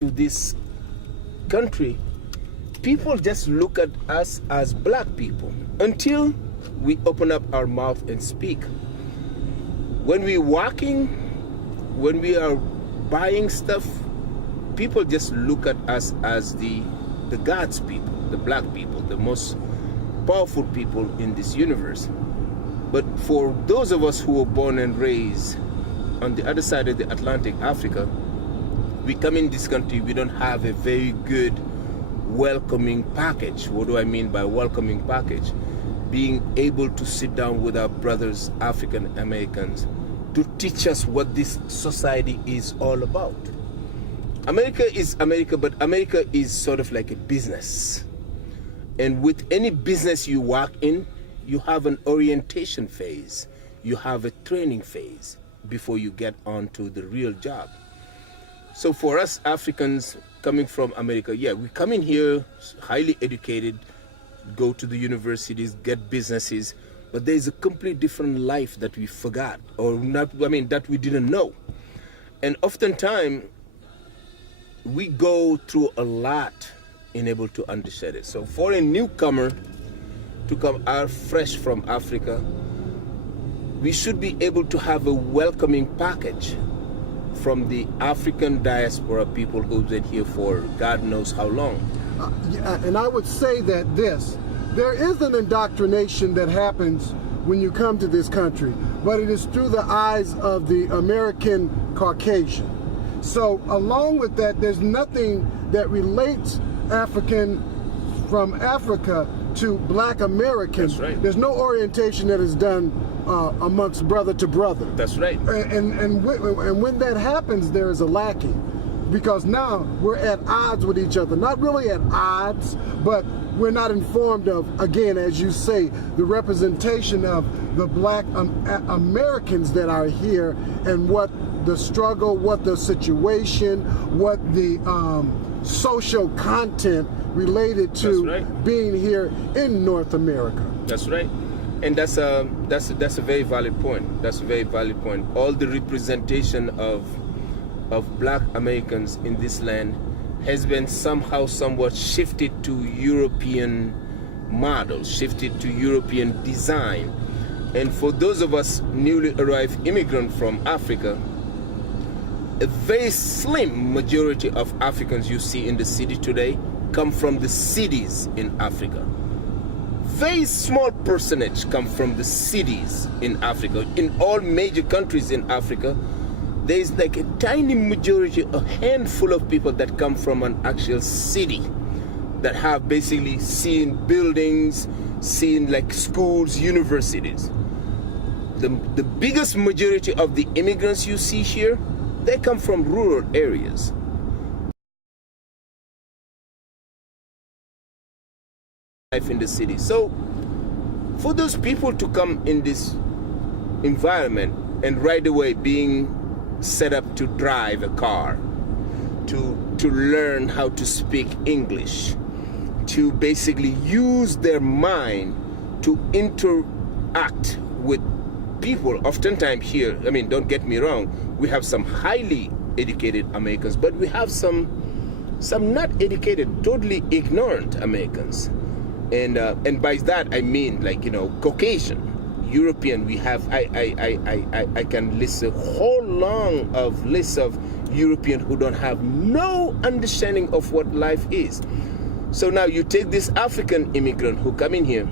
to this country, people just look at us as black people until we open up our mouth and speak. When we're walking, when we are buying stuff, people just look at us as the God's people, the black people, the most powerful people in this universe. But for those of us who were born and raised on the other side of the Atlantic, Africa, we come in this country, we don't have a very good welcoming package. What do I mean by welcoming package? Being able to sit down with our brothers, African Americans, to teach us what this society is all about. America is America, but America is sort of like a business. And with any business you work in, you have an orientation phase. You have a training phase before you get on to the real job. So for us Africans coming from America, yeah, we come in here highly educated, go to the universities, get businesses, but there's a complete different life that we forgot, or not, that we didn't know. And oftentimes, we go through a lot in able to understand it. So for a newcomer to come out fresh from Africa, we should be able to have a welcoming package from the African diaspora people who've been here for God knows how long. And I would say that there is an indoctrination that happens when you come to this country, but it is through the eyes of the American Caucasian. So along with that, there's nothing that relates African from Africa to black Americans. That's right. There's no orientation that is done amongst brother to brother. That's right. And when that happens, there is a lacking, because now we're at odds with each other. Not really at odds, but we're not informed of, again, as you say, the representation of the black Americans that are here, and what the struggle, what the situation, what the social content related to being here in North America. That's right. And that's a very valid point. That's a very valid point. All the representation of black Americans in this land has been somehow somewhat shifted to European models, shifted to European design. And for those of us newly arrived immigrants from Africa, a very slim majority of Africans you see in the city today come from the cities in Africa. Very small percentage come from the cities in Africa. In all major countries in Africa, there is like a tiny majority, a handful of people that come from an actual city, that have basically seen buildings, seen like schools, universities. The biggest majority of the immigrants you see here, they come from rural areas. Life in the city. So for those people to come in this environment and right away being set up to drive a car, to learn how to speak English, to basically use their mind to interact with people. Oftentimes here, don't get me wrong, we have some highly educated Americans, but we have some not educated, totally ignorant Americans. And by that I mean, Caucasian, European. We have I can list a whole long of list of European who don't have no understanding of what life is. So now you take this African immigrant who come in here,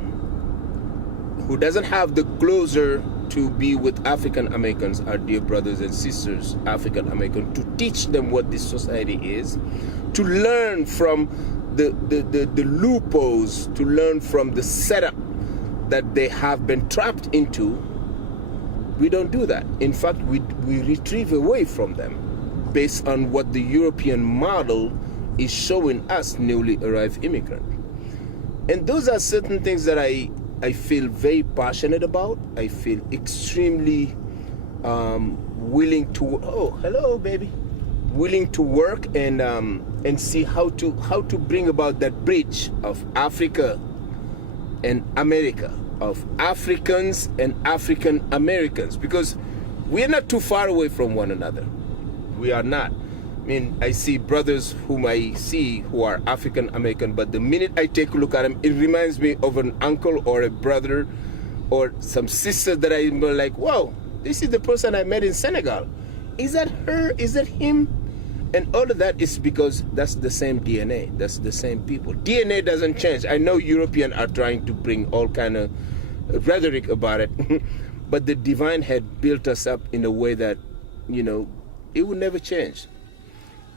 who doesn't have the closer to be with African Americans, our dear brothers and sisters, African American, to teach them what this society is, to learn from the loopholes, to learn from the setup that they have been trapped into. We don't do that. In fact, we retrieve away from them based on what the European model is showing us newly arrived immigrant. And those are certain things that I feel very passionate about. I feel extremely willing to, oh, hello, baby. Willing to work and see how to bring about that bridge of Africa and America, of Africans and African Americans, because we're not too far away from one another. We are not. mean, I see brothers whom I see who are African American, but the minute I take a look at them, it reminds me of an uncle or a brother or some sister that I'm like, whoa, this is the person I met in Senegal. Is that her? Is that him? And all of that is because that's the same DNA. That's the same people. DNA doesn't change. I know Europeans are trying to bring all kind of rhetoric about it, but the divine had built us up in a way that, you know, it will never change.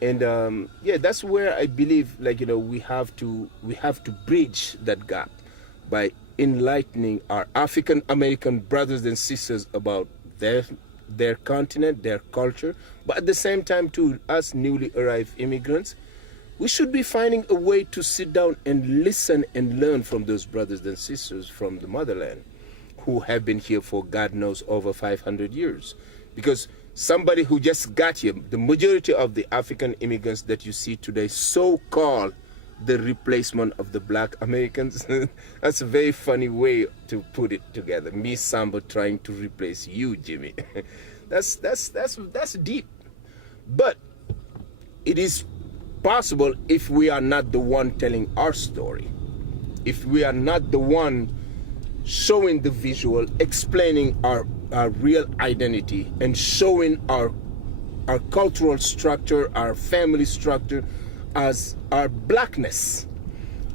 And yeah, that's where I believe, like, you know, we have to bridge that gap by enlightening our African American brothers and sisters about their continent, their culture, but at the same time too, us newly arrived immigrants, we should be finding a way to sit down and listen and learn from those brothers and sisters from the motherland who have been here for God knows over 500 years. Because somebody who just got here, the majority of the African immigrants that you see today, so-called the replacement of the black Americans. That's a very funny way to put it together. Me, Samba, trying to replace you, Jimmy. That's deep. But it is possible if we are not the one telling our story. If we are not the one showing the visual, explaining our real identity, and showing our cultural structure, our family structure, as our blackness.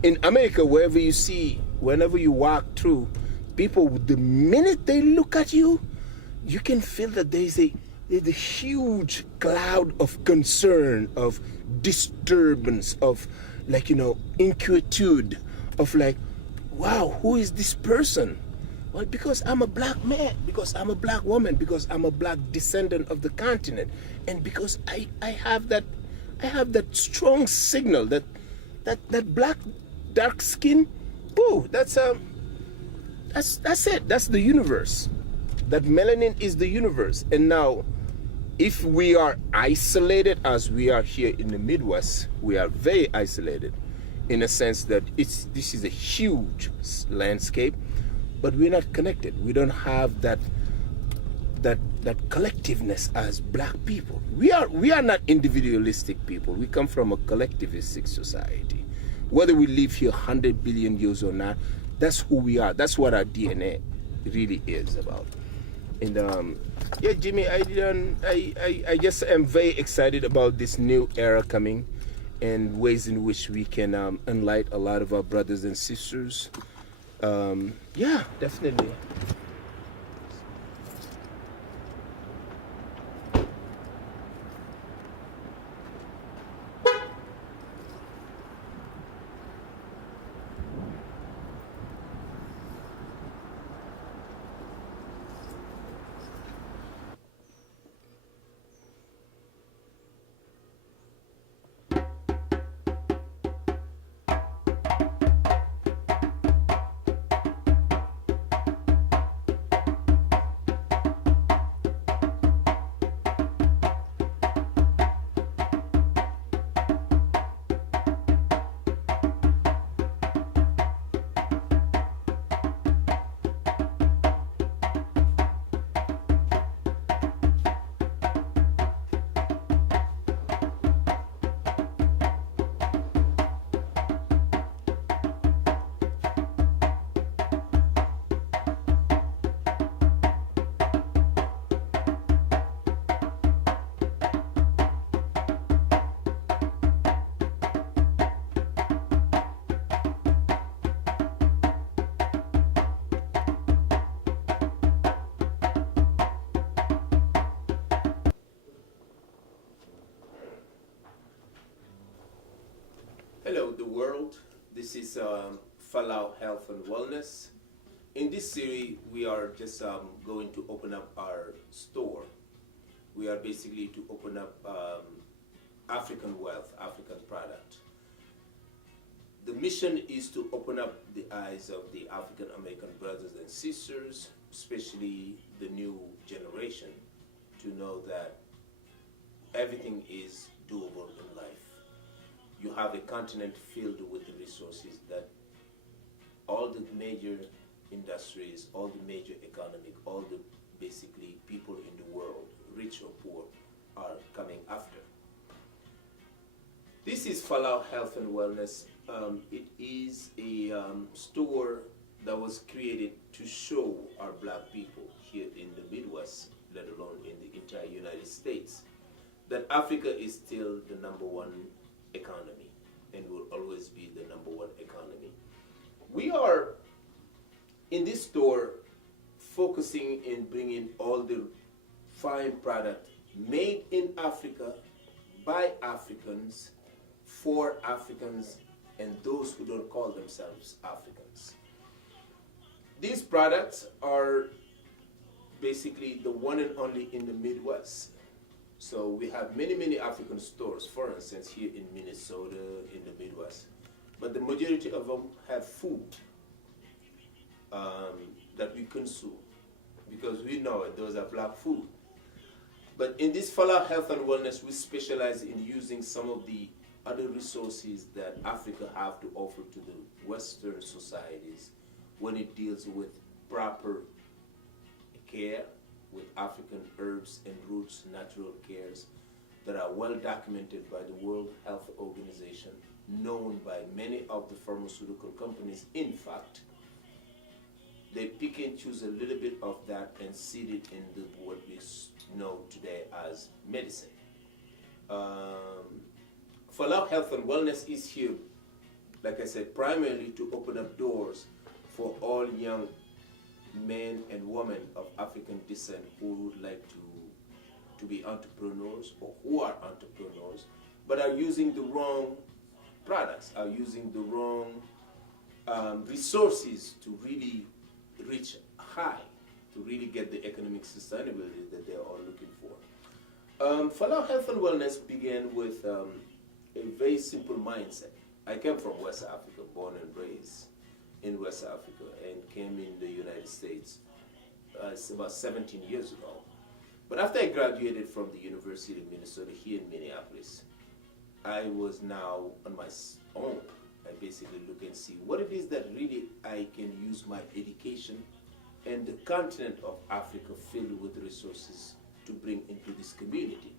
In America, wherever you see, whenever you walk through, people, the minute they look at you, you can feel that there's a huge cloud of concern, of disturbance, of, like, you know, inquietude, of like, wow, who is this person? Well, because I'm a black man, because I'm a black woman, because I'm a black descendant of the continent, and because I have that strong signal that black dark skin, boo, that's it. That's the universe. That melanin is the universe. And now, if we are isolated as we are here in the Midwest, we are very isolated in a sense that this is a huge landscape, but we're not connected. We don't have that collectiveness as black people. We are not individualistic people. We come from a collectivistic society. Whether we live here 100 billion years or not, that's who we are. That's what our DNA really is about. And yeah, Jimmy, I just am very excited about this new era coming, and ways in which we can enlighten a lot of our brothers and sisters. Yeah, definitely. Hello, the world. This is Fallaw Health and Wellness. In this series, we are just going to open up our store. We are basically to open up African wealth, African product. The mission is to open up the eyes of the African American brothers and sisters, especially the new generation, to know that everything is doable in life. You have a continent filled with the resources that all the major industries, all the major economic, all the basically people in the world, rich or poor, are coming after. This is Fallaw Health and Wellness. It is a store that was created to show our black people here in the Midwest, let alone in the entire United States, that Africa is still the number one economy and will always be the number one economy. We are in this store focusing in bringing all the fine product made in Africa by Africans for Africans and those who don't call themselves Africans. These products are basically the one and only in the Midwest. So we have many African stores, for instance, here in Minnesota, in the Midwest. But the majority of them have food that we consume because we know it, those are black food. But in this Fallaw Health and Wellness, we specialize in using some of the other resources that Africa have to offer to the Western societies when it deals with proper care with African herbs and roots, natural cares that are well documented by the World Health Organization, known by many of the pharmaceutical companies. In fact, they pick and choose a little bit of that and seed it in the, what we know today as medicine. Fallaw Health and Wellness is here, like I said, primarily to open up doors for all young men and women of African descent who would like to be entrepreneurs or who are entrepreneurs, but are using the wrong products, are using the wrong resources to really reach high, to really get the economic sustainability that they're all looking for. Fallaw Health and Wellness began with a very simple mindset. I came from West Africa, born and raised in West Africa, and came in the United States it's about 17 years ago. But after I graduated from the University of Minnesota here in Minneapolis, I was now on my own. I basically look and see what it is that really I can use my education and the continent of Africa filled with resources to bring into this community.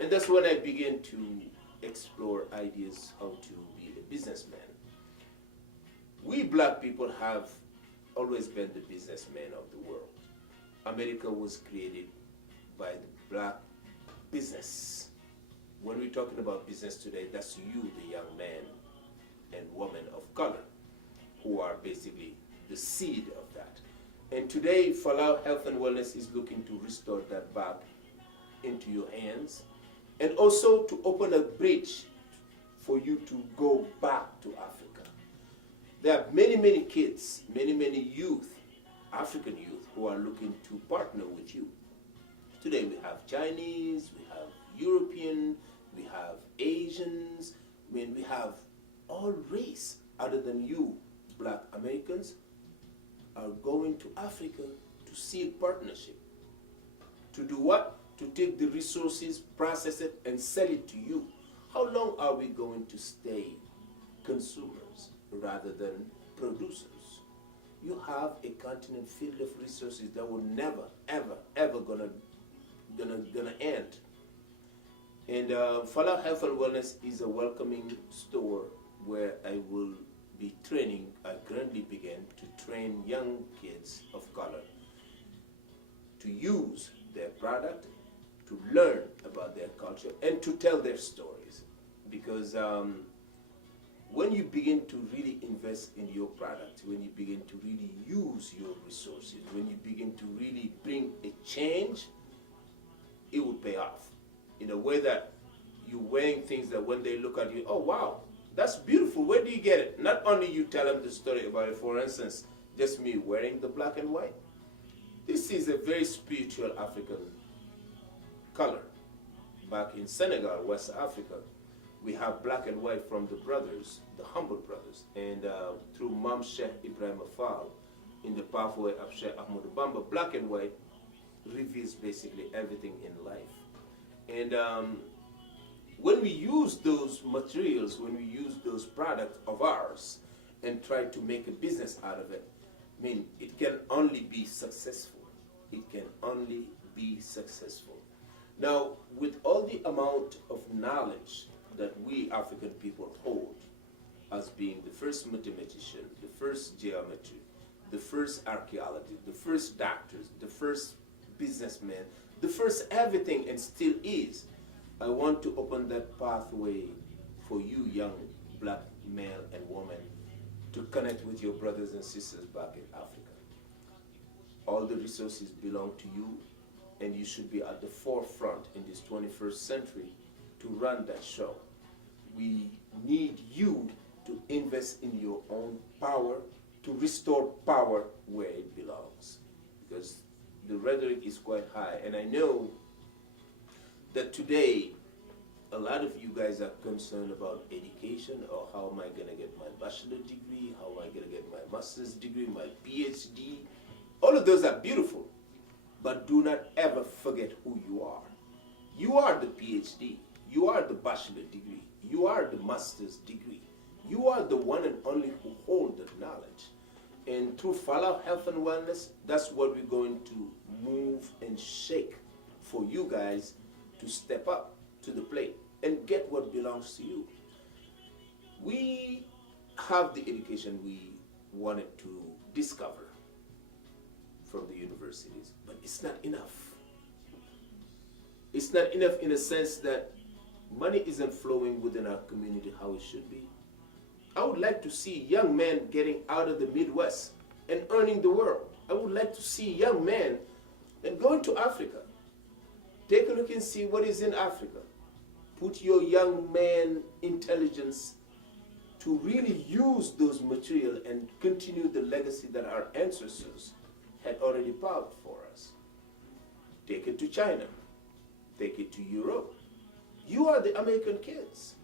And that's when I began to explore ideas how to be a businessman. We black people have always been the businessmen of the world. America was created by the black business. When we're talking about business today, that's you, the young man and woman of color, who are basically the seed of that. And today, Fallaw Health and Wellness is looking to restore that back into your hands, and also to open a bridge for you to go back to Africa. There are many kids, many youth, African youth, who are looking to partner with you. Today we have Chinese, we have European, we have Asians, we have all race other than you, black Americans, are going to Africa to seek partnership. To do what? To take the resources, process it, and sell it to you. How long are we going to stay consumers rather than producers? You have a continent filled of resources that will never, ever gonna end. And Fallaw Health and Wellness is a welcoming store where I will be training. I currently began to train young kids of color to use their product, to learn about their culture, and to tell their stories. Because when you begin to really invest in your product, when you begin to really use your resources, when you begin to really bring a change, it will pay off in a way that you're wearing things that when they look at you, oh wow, that's beautiful, where do you get it? Not only you tell them the story about it, for instance, just me wearing the black and white. This is a very spiritual African color. Back in Senegal, West Africa, we have black and white from the brothers, the humble brothers, and through Mam Sheikh Ibrahim Fall, in the pathway of Sheikh Ahmadou Bamba, black and white reveals basically everything in life. And when we use those materials, when we use those products of ours and try to make a business out of it, I mean, it can only be successful. It can only be successful. Now, with all the amount of knowledge that we African people hold as being the first mathematician, the first geometry, the first archaeologist, the first doctors, the first businessman, the first everything, and still is. I want to open that pathway for you young black male and woman to connect with your brothers and sisters back in Africa. All the resources belong to you, and you should be at the forefront in this 21st century to run that show. We need you to invest in your own power, to restore power where it belongs. Because the rhetoric is quite high, and I know that today a lot of you guys are concerned about education, or how am I going to get my bachelor degree, how am I going to get my master's degree, my PhD. All of those are beautiful, but do not ever forget who you are. You are the PhD, you are the bachelor degree, you are the master's degree. You are the one and only who hold the knowledge. And through Fallaw Health and Wellness, that's what we're going to move and shake for you guys to step up to the plate and get what belongs to you. We have the education we wanted to discover from the universities, but it's not enough. It's not enough in a sense that money isn't flowing within our community how it should be. I would like to see young men getting out of the Midwest and earning the world. I would like to see young men and going to Africa. Take a look and see what is in Africa. Put your young man intelligence to really use those material and continue the legacy that our ancestors had already paved for us. Take it to China. Take it to Europe. You are the American kids.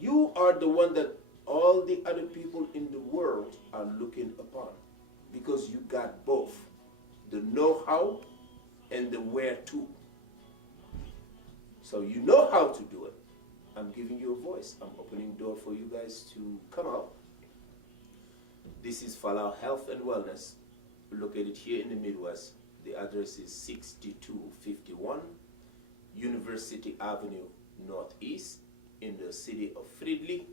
You are the one that all the other people in the world are looking upon, because you got both the know-how and the where-to. So you know how to do it. I'm giving you a voice. I'm opening door for you guys to come out. This is Fallaw Health and Wellness, located here in the Midwest. The address is 6251 University Avenue Northeast in the city of Fridley.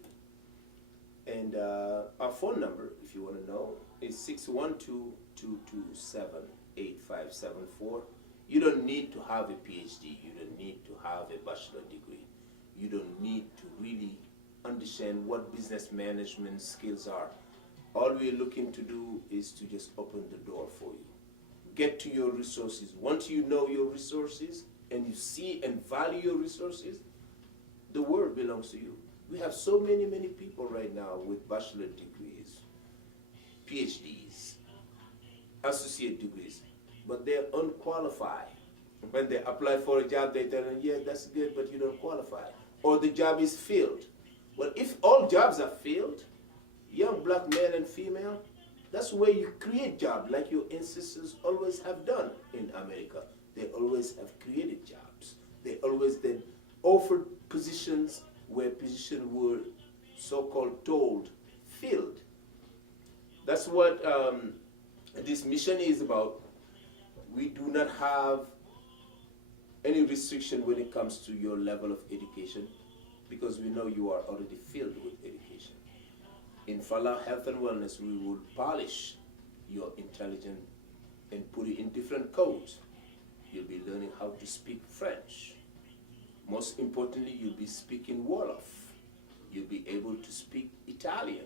And our phone number, if you want to know, is 612-227-8574. You don't need to have a PhD. You don't need to have a bachelor degree. You don't need to really understand what business management skills are. All we're looking to do is to just open the door for you. Get to your resources. Once you know your resources and you see and value your resources, the world belongs to you. We have so many people right now with bachelor degrees, PhDs, associate degrees, but they're unqualified. When they apply for a job, they tell them, yeah, that's good, but you don't qualify. Or the job is filled. Well, if all jobs are filled, young black male and female, that's where you create jobs, like your ancestors always have done in America. They always have created jobs. They always then offered positions where positions were so-called told, filled. That's what this mission is about. We do not have any restriction when it comes to your level of education, because we know you are already filled with education. In Fallaw Health and Wellness, we will polish your intelligence and put it in different codes. You'll be learning how to speak French. Most importantly, you'll be speaking Wolof. You'll be able to speak Italian.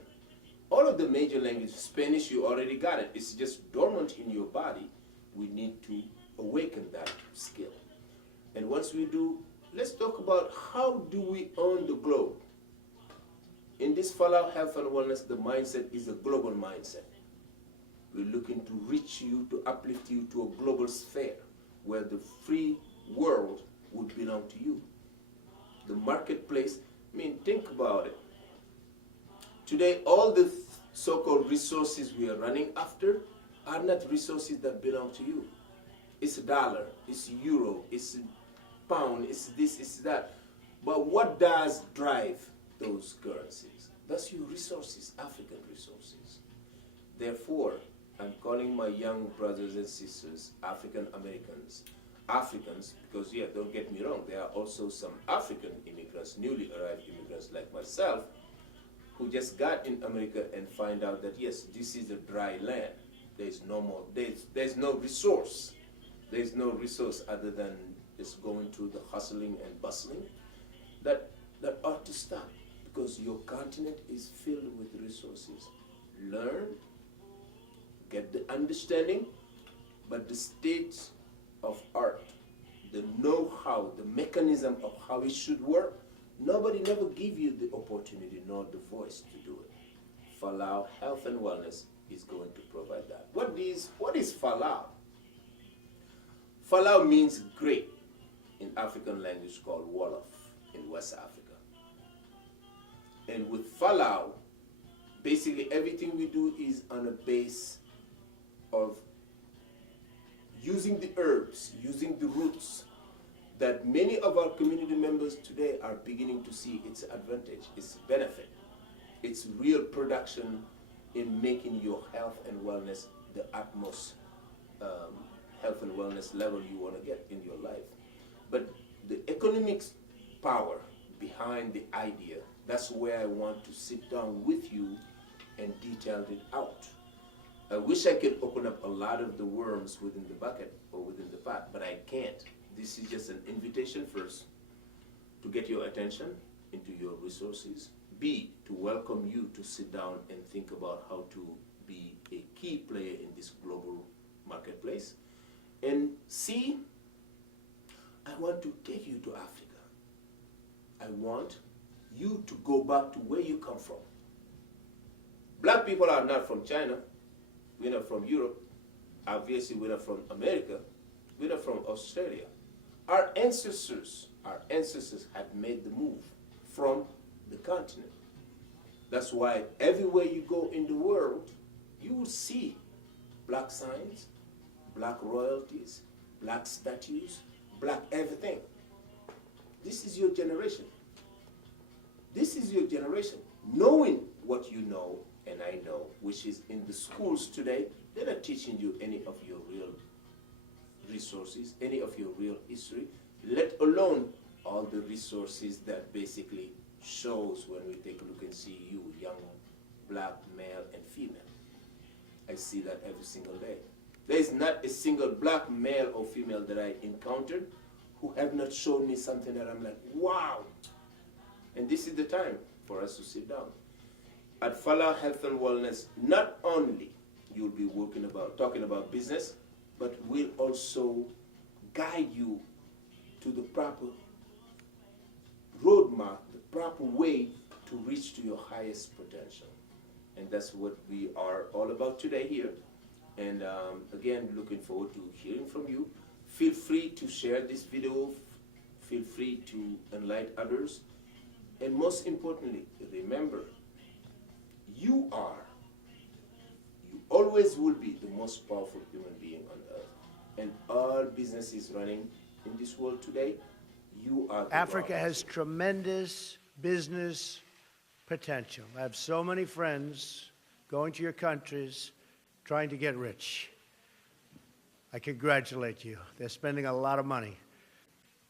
All of the major languages. Spanish, you already got it. It's just dormant in your body. We need to awaken that skill. And once we do, let's talk about how do we own the globe. In this Fallaw Health and Wellness, the mindset is a global mindset. We're looking to reach you, to uplift you to a global sphere where the free world would belong to you. The marketplace, I mean, think about it. Today, all the so-called resources we are running after are not resources that belong to you. It's a dollar, it's a euro, it's a pound, it's this, it's that. But what does drive those currencies? That's your resources, African resources. Therefore, I'm calling my young brothers and sisters, African Americans. Africans, because yeah, don't get me wrong, there are also some African immigrants, newly arrived immigrants like myself, who just got in America and find out that yes, this is a dry land. There's no more, there's no resource. There's no resource other than just going through the hustling and bustling. That ought to stop, because your continent is filled with resources. Learn, get the understanding, but the state of art, the know-how, the mechanism of how it should work, nobody never give you the opportunity nor the voice to do it. Fallaw Health and Wellness is going to provide that. What is Fallaw? Fallaw means great in African language called Wolof in West Africa. And with Fallaw, basically everything we do is on a base of using the herbs, using the roots that many of our community members today are beginning to see its advantage, its benefit, its real production in making your health and wellness the utmost health and wellness level you want to get in your life. But the economics power behind the idea, that's where I want to sit down with you and detail it out. I wish I could open up a lot of the worms within the bucket or within the pot, but I can't. This is just an invitation first to get your attention into your resources. B, to welcome you to sit down and think about how to be a key player in this global marketplace. And C, I want to take you to Africa. I want you to go back to where you come from. Black people are not from China. We're not from Europe. Obviously, we're not from America. We're not from Australia. Our ancestors had made the move from the continent. That's why everywhere you go in the world, you will see black signs, black royalties, black statues, black everything. This is your generation. This is your generation. Knowing what you know, and I know, which is in the schools today, they're not teaching you any of your real resources, any of your real history, let alone all the resources that basically shows when we take a look and see you, young, black, male, and female. I see that every single day. There is not a single black male or female that I encountered who have not shown me something that I'm like, wow. And this is the time for us to sit down. At Fallaw Health and Wellness, not only you'll be talking about business, but we'll also guide you to the proper roadmap, the proper way to reach to your highest potential. And that's what we are all about today here. And again, looking forward to hearing from you. Feel free to share this video. Feel free to enlighten others. And most importantly, remember, you always will be the most powerful human being on earth. And all businesses running in this world today, you are the Africa has tremendous business potential. I have so many friends going to your countries trying to get rich. I congratulate you. They're spending a lot of money.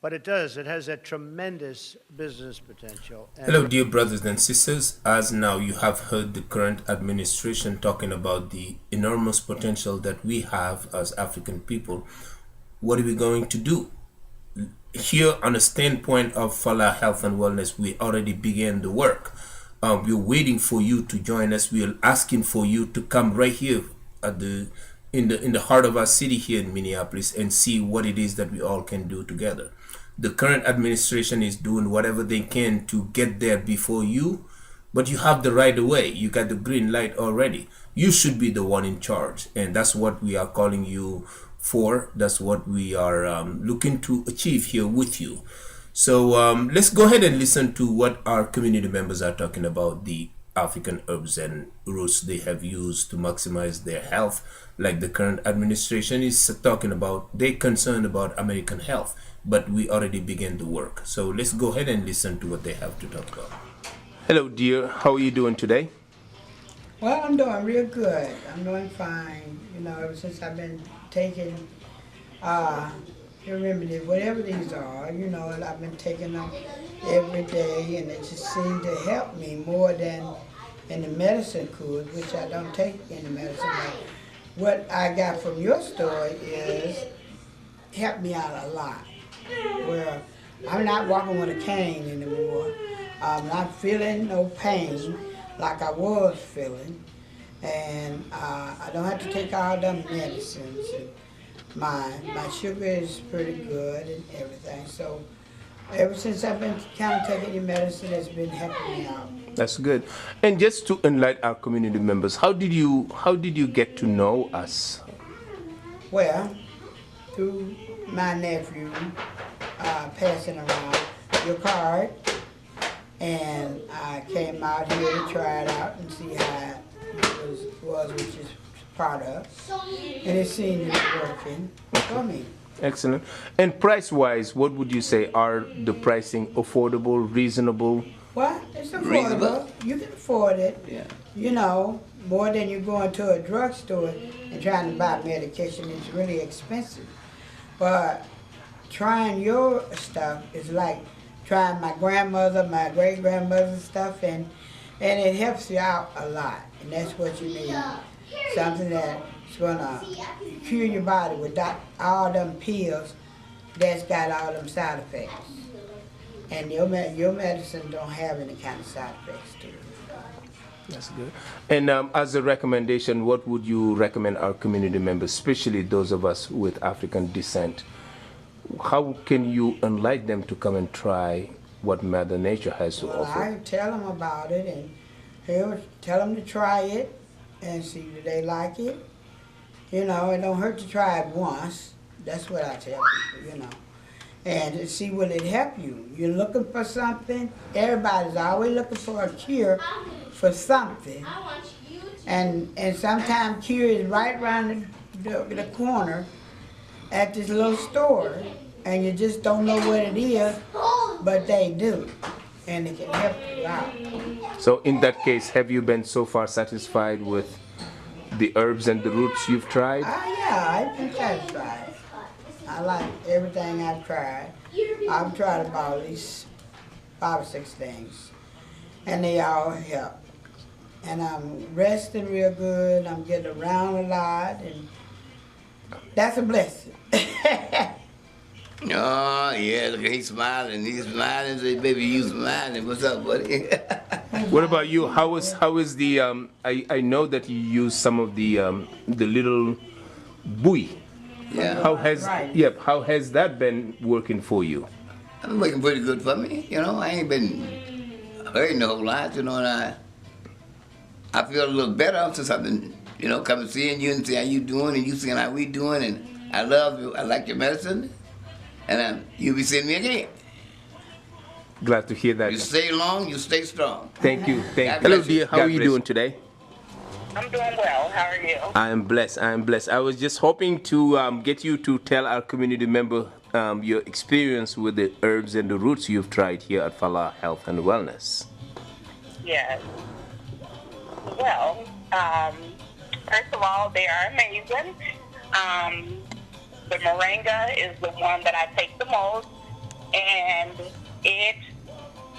But it has a tremendous business potential. Hello, dear brothers and sisters. As now you have heard the current administration talking about the enormous potential that we have as African people. What are we going to do? Here on a standpoint of Fallaw Health and Wellness, we already began the work. We're waiting for you to join us. We're asking for you to come right here at in the heart of our city here in Minneapolis and see what it is that we all can do together. The current administration is doing whatever they can to get there before you, but you have the right of way. You got the green light already. You should be the one in charge, and that's what we are calling you for. That's what we are looking to achieve here with you. So let's go ahead and listen to what our community members are talking about, the African herbs and roots they have used to maximize their health. Like the current administration is talking about, they're concerned about American health, but we already began the work. So let's go ahead and listen to what they have to talk about. Hello, dear. How are you doing today? Well, I'm doing real good. I'm doing fine. You know, ever since I've been taking, your remedy, whatever these are, you know, and I've been taking them every day, and it just seemed to help me more than in the medicine could, which I don't take in the medicine. But what I got from your story is helped me out a lot. Where I'm not walking with a cane anymore. I'm not feeling no pain like I was feeling, and I don't have to take all them medicines. And my sugar is pretty good and everything. So ever since I've been kind of taking your medicine, it's been helping me out. That's good. And just to enlighten our community members, how did you get to know us? Well, through my nephew passing around your card, and I came out here to try it out and see how it was with your product, and it seemed to be working for me. Excellent. And price-wise, what would you say? Are the pricing affordable, reasonable? Well, it's affordable. Reasonable. You can afford it. Yeah. You know, more than you going to a drugstore and trying to buy medication. It's really expensive. But trying your stuff is like trying my grandmother, my great-grandmother's stuff, and it helps you out a lot. And that's what you need. Something that's gonna cure your body without all them pills that's got all them side effects. And your medicine don't have any kind of side effects to it. That's good. And as a recommendation, what would you recommend our community members, especially those of us with African descent? How can you enlighten them to come and try what Mother Nature has to Well, offer? I tell them about it, and he'll tell them to try it and see if they like it. You know, it don't hurt to try it once. That's what I tell people, you know. And to see will it help you. You're looking for something. Everybody's always looking for a cure for something. And sometimes cure is right around the corner at this little store, and you just don't know what it is, but they do, and it can help you out. So in that case, have you been so far satisfied with the herbs and the roots you've tried? Yeah, I've been satisfied. I like everything I've tried. I've tried about at least 5 or 6 things, and they all help. And I'm resting real good. I'm getting around a lot, and that's a blessing. Oh, yeah, look, he's smiling. Say, baby, you smiling. What's up, buddy? What about you? How is the I know that you use some of the little buoy. Yeah. How has that been working for you? I've been working pretty good for me. You know, I ain't been hurting a whole lot, you know, and I feel a little better since I've been, you know, coming seeing you and see how you doing and you seeing how we doing, and I love you. I like your medicine, and you'll be seeing me again. Glad to hear that. You stay long, you stay strong. Thank you. God Hello, bless you. dear. How God are you bless doing today? I'm doing well. How are you? I am blessed. I was just hoping to get you to tell our community member your experience with the herbs and the roots you've tried here at Fallaw Health and Wellness. Yes. Well, first of all, they are amazing. The moringa is the one that I take the most, and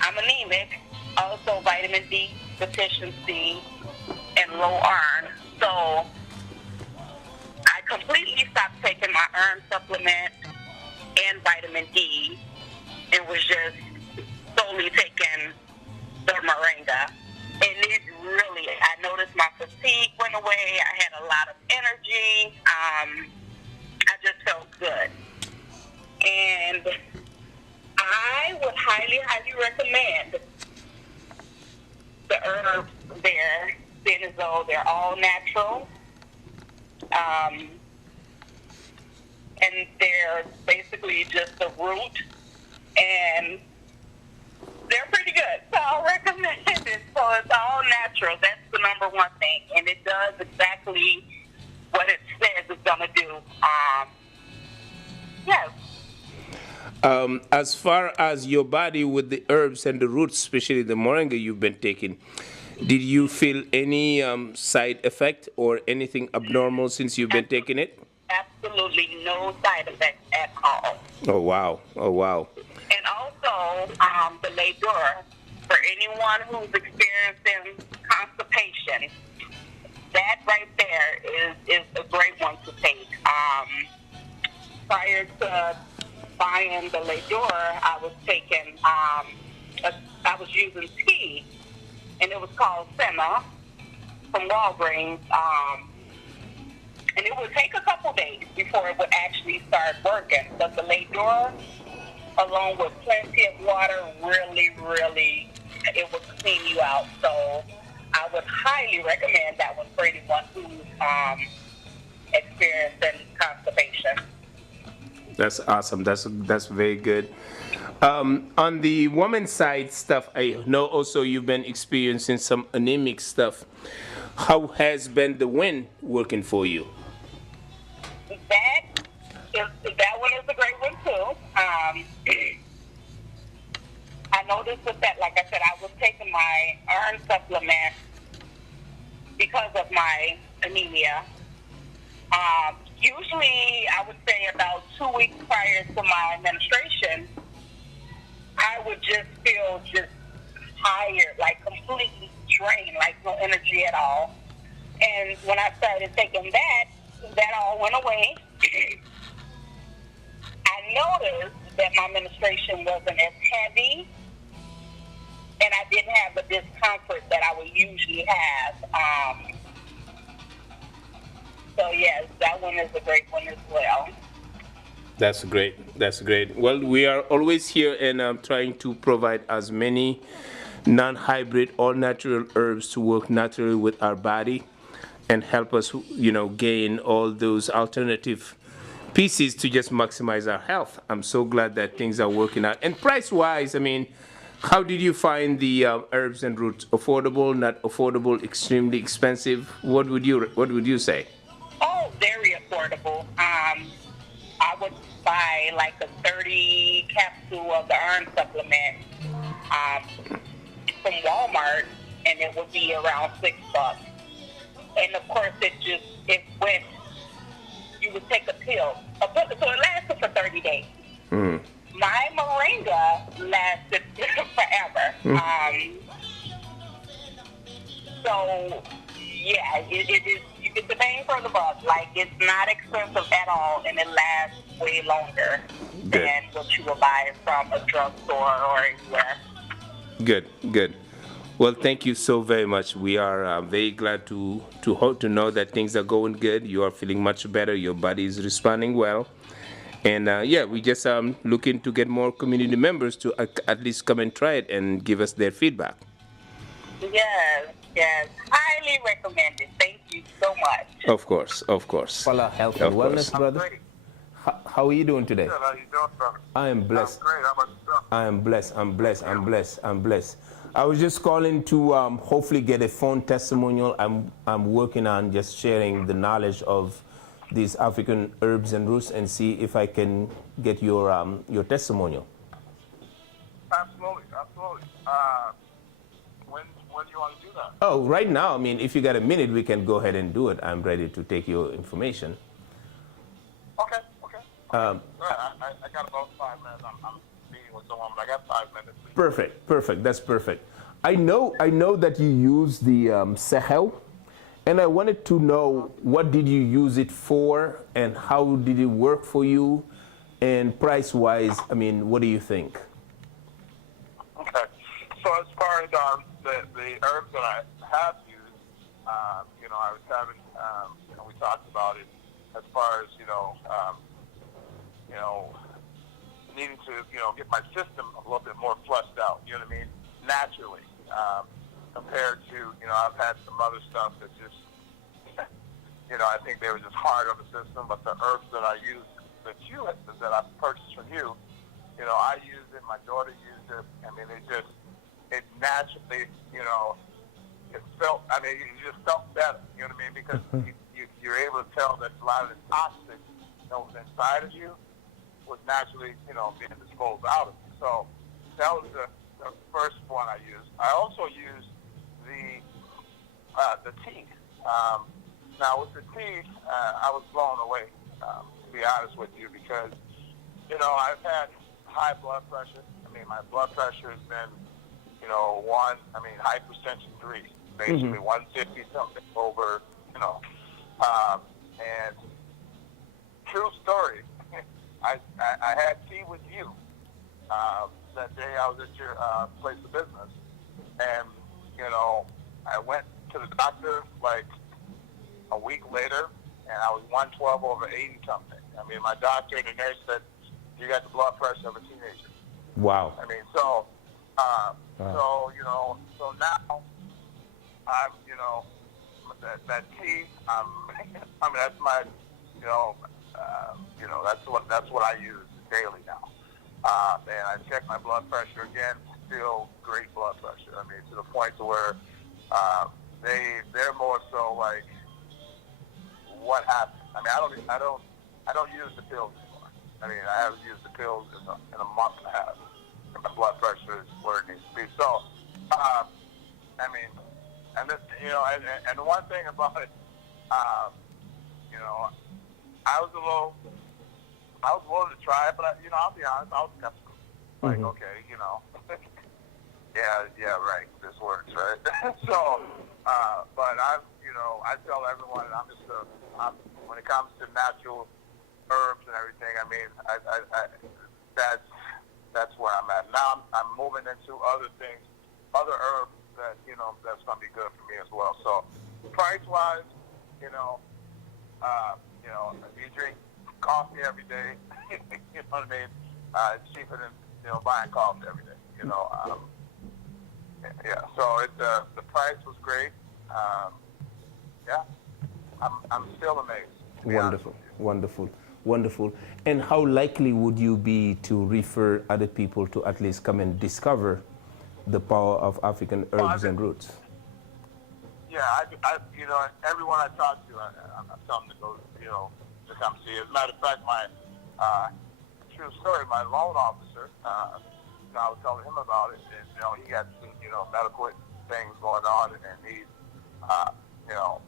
I'm anemic, also vitamin D deficiency and low iron. So I completely stopped taking my iron supplement and vitamin D and was just solely taking the moringa. And it really, I noticed my fatigue went away. I had a lot of energy. I just felt good. And I would highly, highly recommend the herbs there, seeing as though they're all natural. And they're basically just the root, and they're pretty good. So I'll recommend it. So it's all natural. That's the number one thing. And it does exactly what it says it's going to do. Yes. As far as your body with the herbs and the roots, especially the moringa you've been taking, did you feel any side effect or anything abnormal since you've been taking it? absolutely no side effects at all. Oh wow. Oh wow. And also, the Lador, for anyone who's experiencing constipation, that right there is a great one to take. Prior to buying the Lador, I was taking, I was using tea, and it was called Senna from Walgreens. And it would take a couple days before it would actually start working. But the Lador, along with plenty of water, really, it will clean you out. So I would highly recommend that one for anyone who's experiencing constipation. That's awesome. That's very good. On the woman's side stuff, I know also you've been experiencing some anemic stuff. How has been the wind working for you? That one is a great one too. I noticed with that, like I said, I was taking my iron supplement because of my anemia. Usually, I would say about 2 weeks prior to my menstruation, I would just feel just tired, like completely drained, like no energy at all. And when I started taking that all went away. I noticed that my menstruation wasn't as heavy, and I didn't have the discomfort that I would usually have. So yes, that one is a great one as well. That's great. That's great. Well, we are always here and trying to provide as many non-hybrid, all-natural herbs to work naturally with our body and help us, gain all those alternative pieces to just maximize our health. I'm so glad that things are working out. And price-wise, I mean, how did you find the herbs and roots? Affordable, not affordable, extremely expensive? What would you say? Oh, very affordable. I would buy like a 30 capsule of the iron supplement from Walmart, and it would be around $6. And of course, it went. You would take a pill, so it lasted for 30 days. Mm. My moringa lasted forever. So yeah, it is. You get the bang for the buck. Like, it's not expensive at all, and it lasts way longer than what you would buy from a drugstore or anywhere. Good. Well, thank you so very much. We are very glad to know that things are going good. You are feeling much better. Your body is responding well. And we just looking to get more community members to at least come and try it and give us their feedback. Yes. Highly recommended. Thank you so much. Of course. Fallaw Health and Wellness, brother. How are you doing today? Good. How you doing, brother? I am blessed. I'm great. How about yourself? I am blessed. I was just calling to hopefully get a phone testimonial. I'm working on just sharing the knowledge of these African herbs and roots and see if I can get your testimonial. Absolutely. When do you want to do that? Oh, right now, I mean, if you got a minute, we can go ahead and do it. I'm ready to take your information. Okay. I got about 5 minutes. I'm meeting with someone, but I got 5 minutes. Perfect. That's perfect. I know that you use the Sahel, and I wanted to know what did you use it for, and how did it work for you, and price-wise, I mean, what do you think? Okay. So as far as the herbs that I have used, I was having, we talked about it as far as, needing to, get my system a little bit more flushed out, you know what I mean, naturally, compared to, I've had some other stuff that just, I think they were just hard on the system, but the herbs that I use, that I purchased from you, I used it, my daughter used it, I mean, it naturally, it felt, you just felt better, you know what I mean, because you're able to tell that a lot of the toxic that was inside of you was naturally, being disposed out of you. So that was the first one I used. I also used the tea. Now with the tea, I was blown away. to be honest with you, because, you know, I've had high blood pressure. I mean, my blood pressure has been, you know, hypertension 3, basically 150 something over, you know. And true story, I had tea with you that day I was at your place of business. And, you know, I went to the doctor like a week later, and I was 112 over 80 something. I mean, my doctor and the nurse said, you got the blood pressure of a teenager. Wow. I mean, so you know, so now I'm, you know, that tea, I mean, that's my, you know, that's what I use daily now. And I check my blood pressure again, still great blood pressure. I mean, to the point to where they're more so like, what happened? I mean, I don't use the pills anymore. I mean, I haven't used the pills in a month and a half. And my blood pressure is where it needs to be. So, I mean, and this, you know, and the one thing about it, you know, I was willing to try it, but you know, I'll be honest, I was skeptical. Like, okay, you know, yeah, right, this works, right? So, but you know, I tell everyone, and when it comes to natural herbs and everything, I mean, that's where I'm at. Now I'm moving into other things, other herbs that, you know, that's going to be good for me as well. So price-wise, you know, if you drink coffee every day, you know what I mean? It's cheaper than, you know, buying coffee every day, you know. Yeah, so the price was great. Yeah, I'm still amazed. Wonderful. And how likely would you be to refer other people to at least come and discover the power of African herbs and roots? Yeah, I you know, everyone I talk to, I'm telling them to go, you know, to come see. As a matter of fact, my true story, my loan officer, you know, I was telling him about it, and you know, he got some, you know, medical things going on, and he's, you know,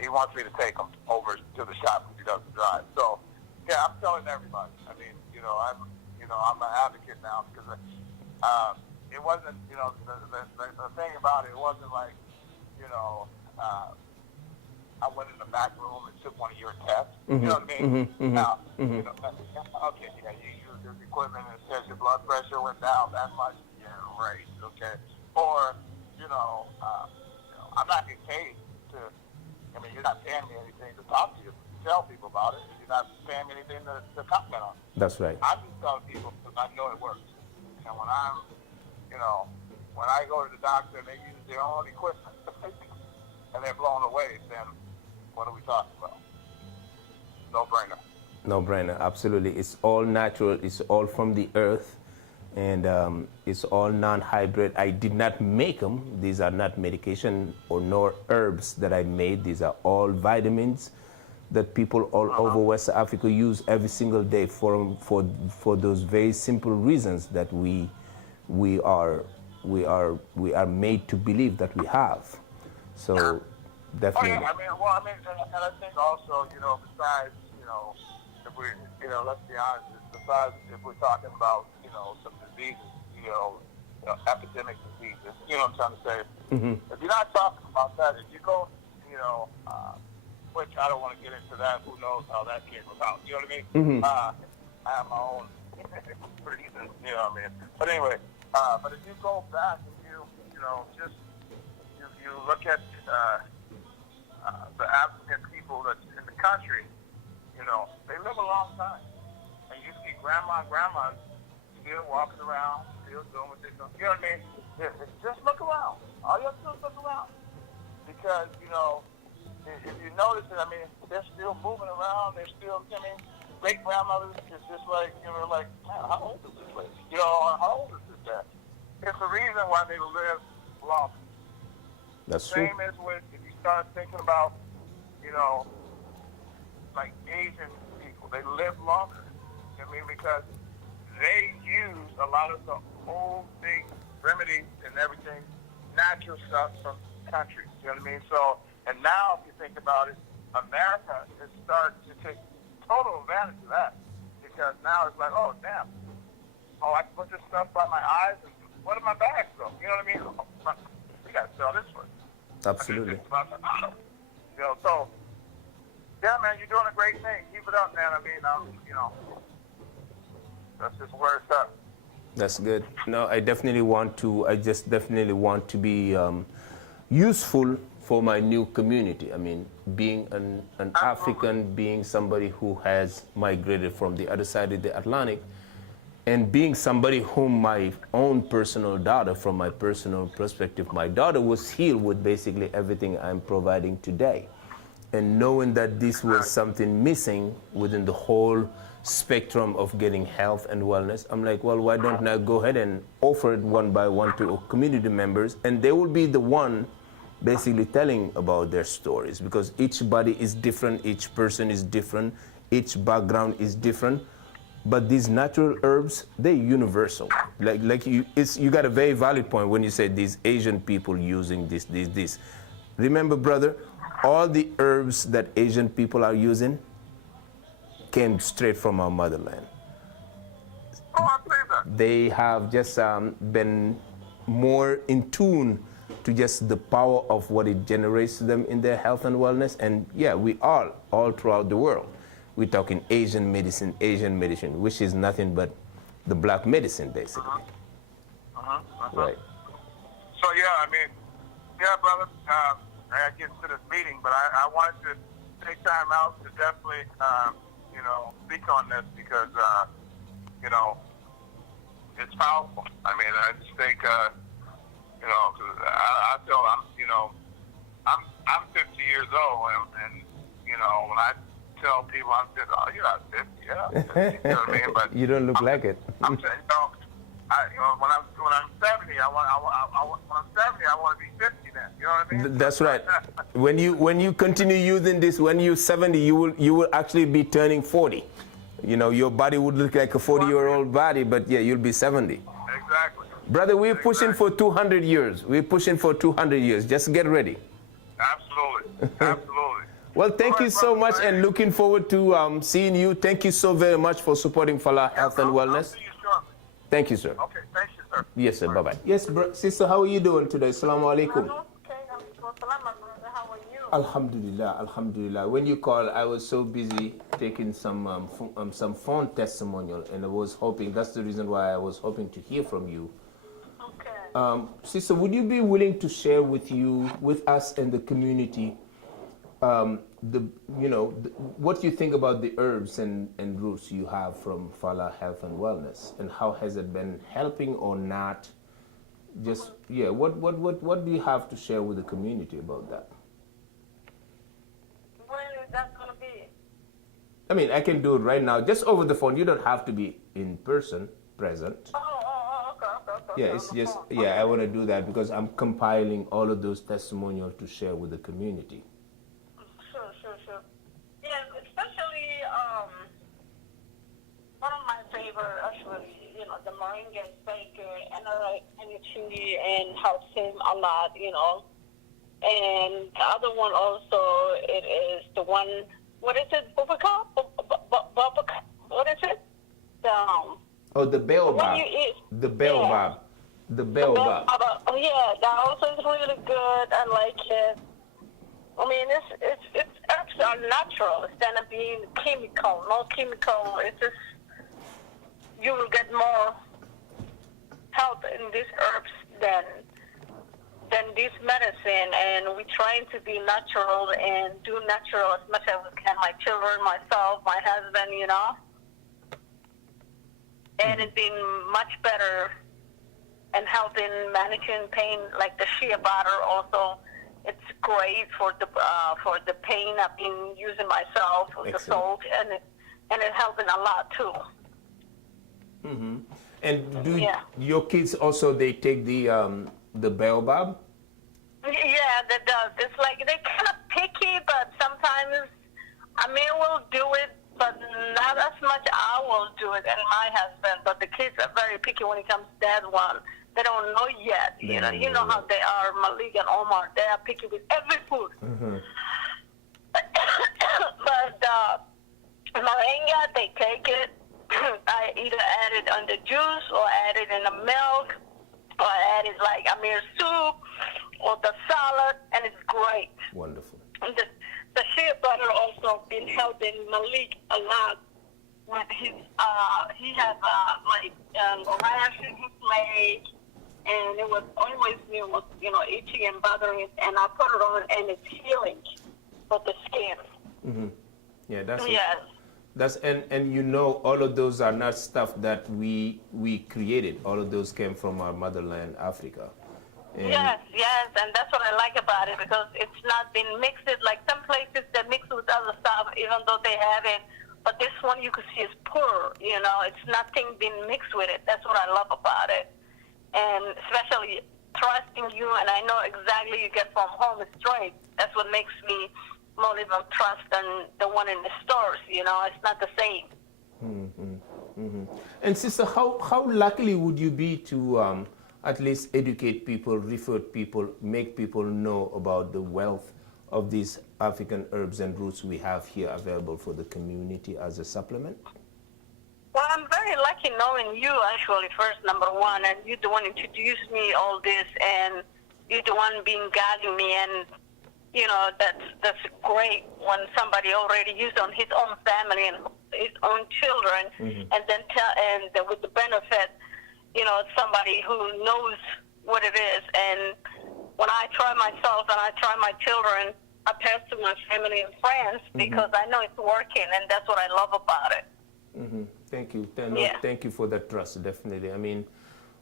he wants me to take him over to the shop because he doesn't drive. So, yeah, I'm telling everybody. I mean, you know, I'm an advocate now because it wasn't, you know, the thing about it wasn't like, you know, I went in the back room and took one of your tests. You know what I mean? Now, you know, okay, yeah, you use this equipment and it says your blood pressure went down that much. Yeah, right. Okay. Or, you know, I'm not getting paid to. I mean, you're not paying me anything to talk to you, to tell people about it. You're not paying me anything to comment on it. That's right. I'm just telling people because I know it works. And when I go to the doctor and they use their own equipment and they're blown away, then what are we talking about? No brainer, absolutely. It's all natural. It's all from the earth. And it's all non-hybrid. I did not make them. These are not medication or nor herbs that I made. These are all vitamins that people all over West Africa use every single day for those very simple reasons that we are made to believe that we have. So definitely. Oh, yeah, and I think also, you know, besides, you know, if we, you know, let's be honest, besides if we're talking about, you know, some diseases, you know, epidemic diseases, you know what I'm trying to say? If you're not talking about that, if you go, you know, which I don't want to get into that, who knows how that came about, you know what I mean? I have my own reasons, you know what I mean? But anyway, but if you go back and you know, just, you look at the African people that's in the country, you know, they live a long time. And you see grandma and grandmas still walking around, still doing what they're doing. You know what I mean? Just look around. All you have to do is look around. Because, you know, if you notice it, I mean, they're still moving around. They're still, I mean, great grandmothers is just like, you know, like, man, how old is this lady? You know, how old is this guy? It's the reason why they live longer. That's true. Same as with, if you start thinking about, you know, like Asian people, they live longer. I mean, because they use a lot of the old big remedies and everything, natural stuff from countries. You know what I mean? So, and now if you think about it, America is starting to total advantage of that because now it's like, oh, damn. Oh, I can put this stuff by my eyes and what did my bags go? You know what I mean? Oh, we got to sell this one. Absolutely. You know, so, yeah, man, you're doing a great thing. Keep it up, man. I mean, you know, that's just where it's at. That's good. No, I just definitely want to be useful for my new community. I mean, being an African, being somebody who has migrated from the other side of the Atlantic, and being somebody whom my own personal daughter, from my personal perspective, my daughter was healed with basically everything I'm providing today. And knowing that this was something missing within the whole spectrum of getting health and wellness, I'm like, well, why don't I go ahead and offer it one by one to community members, and they will be the one basically telling about their stories, because each body is different, each person is different, each background is different. But these natural herbs, they're universal. Like you got a very valid point when you said these Asian people using this. Remember, brother, all the herbs that Asian people are using came straight from our motherland. Oh, I believe that. They have just been more in tune to just the power of what it generates to them in their health and wellness. And yeah, we are all throughout the world. We're talking Asian medicine, which is nothing but the black medicine, basically. Right. So, yeah, I mean, yeah, brother, I got to get to this meeting, but I wanted to take time out to definitely, you know, speak on this because, you know, it's powerful. I mean, I just think, you know, 'cause I feel I'm 50 years old, and you know, when I tell people I'm 50, oh, you're not 50, yeah. You know what I mean? But you don't look like it. I'm saying, you know, when I'm 70, I want to be 50 then. You know what I mean? That's right. When you continue using this, when you're 70, you will actually be turning 40. You know, your body would look like a 40-year-old body, but yeah, you'll be 70. Exactly. Brother, we're pushing for 200 years. We're pushing for 200 years. Just get ready. Absolutely. Absolutely. Well, thank you so much, and looking forward to seeing you. Thank you so very much for supporting Fallaw Health and Wellness. I'll see you shortly. Thank you, sir. Okay, thank you, sir. Yes, sir. Bye-bye. Yes, sister, how are you doing today? Assalamu alaikum. How are you? Alhamdulillah, alhamdulillah. When you called, I was so busy taking some phone testimonial, and I was hoping, that's the reason why I was hoping to hear from you. Okay. Sister, would you be willing to share with us and the community, what you think about the herbs and roots you have from Fallaw Health and Wellness, and how has it been helping or not? Just, yeah, what do you have to share with the community about that? When is that going to be? I mean, I can do it right now, just over the phone. You don't have to be in person, present. Okay. Yeah, it's just, yeah, I want to do that because I'm compiling all of those testimonials to share with the community. Sure. Yeah, especially, one of my favorite, actually, you know, the moringa baker, and I like energy and helps him a lot, you know. And the other one also, it is the one, what is it, Bubaka? What is it? Oh, the baobab. The baobab. Yeah. The baobab. Oh, yeah, that also is really good. I like it. I mean, it's herbs are natural instead of being chemical. No chemical. It's just, you will get more health in these herbs than this medicine. And we're trying to be natural and do natural as much as we can. My children, myself, my husband, you know. And it's been much better and helping managing pain, like the shea butter also. It's great for the pain I've been using myself with the salt, and it's helping a lot too. Mm-hmm. And do your kids also, they take the baobab? Yeah, they does. It's like they're kind of picky, but sometimes Amir will do it, but not as much I will do it, and my husband. But the kids are very picky when it comes to that one. They don't know yet. You know how they are, Malik and Omar. They are picky with every food. Mm-hmm. But moringa, they take it. I either add it on the juice or add it in the milk or add it like soup or the salad, and it's great. Wonderful. And the shea butter also been helping Malik a lot with his, he has rash in his leg, and it was always, itchy and bothering, and I put it on, and it's healing for the skin. Mm-hmm. Yeah, that's yes. That's and all of those are not stuff that we created. All of those came from our motherland, Africa. And yes, and that's what I like about it, because it's not been mixed like some places that mix with other stuff, even though they have it. But this one you can see is pure, it's nothing been mixed with it. That's what I love about it. And especially trusting you, and I know exactly you get from home straight. That's what makes me more even trust than the one in the stores, it's not the same. Mm-hmm. Mm-hmm. And sister, how lucky would you be to at least educate people, refer people, make people know about the wealth of these African herbs and roots we have here available for the community as a supplement? Well, I'm very lucky knowing you, actually, first, number one, and you're the one introduced me all this, and you're the one being guiding me, and, that's great when somebody already used on his own family and his own children, mm-hmm. and then with the benefit, somebody who knows what it is. And when I try myself and I try my children, I pass to my family and friends, mm-hmm. because I know it's working, and that's what I love about it. Mm-hmm. Thank you. Yeah. Thank you for that trust, definitely. I mean,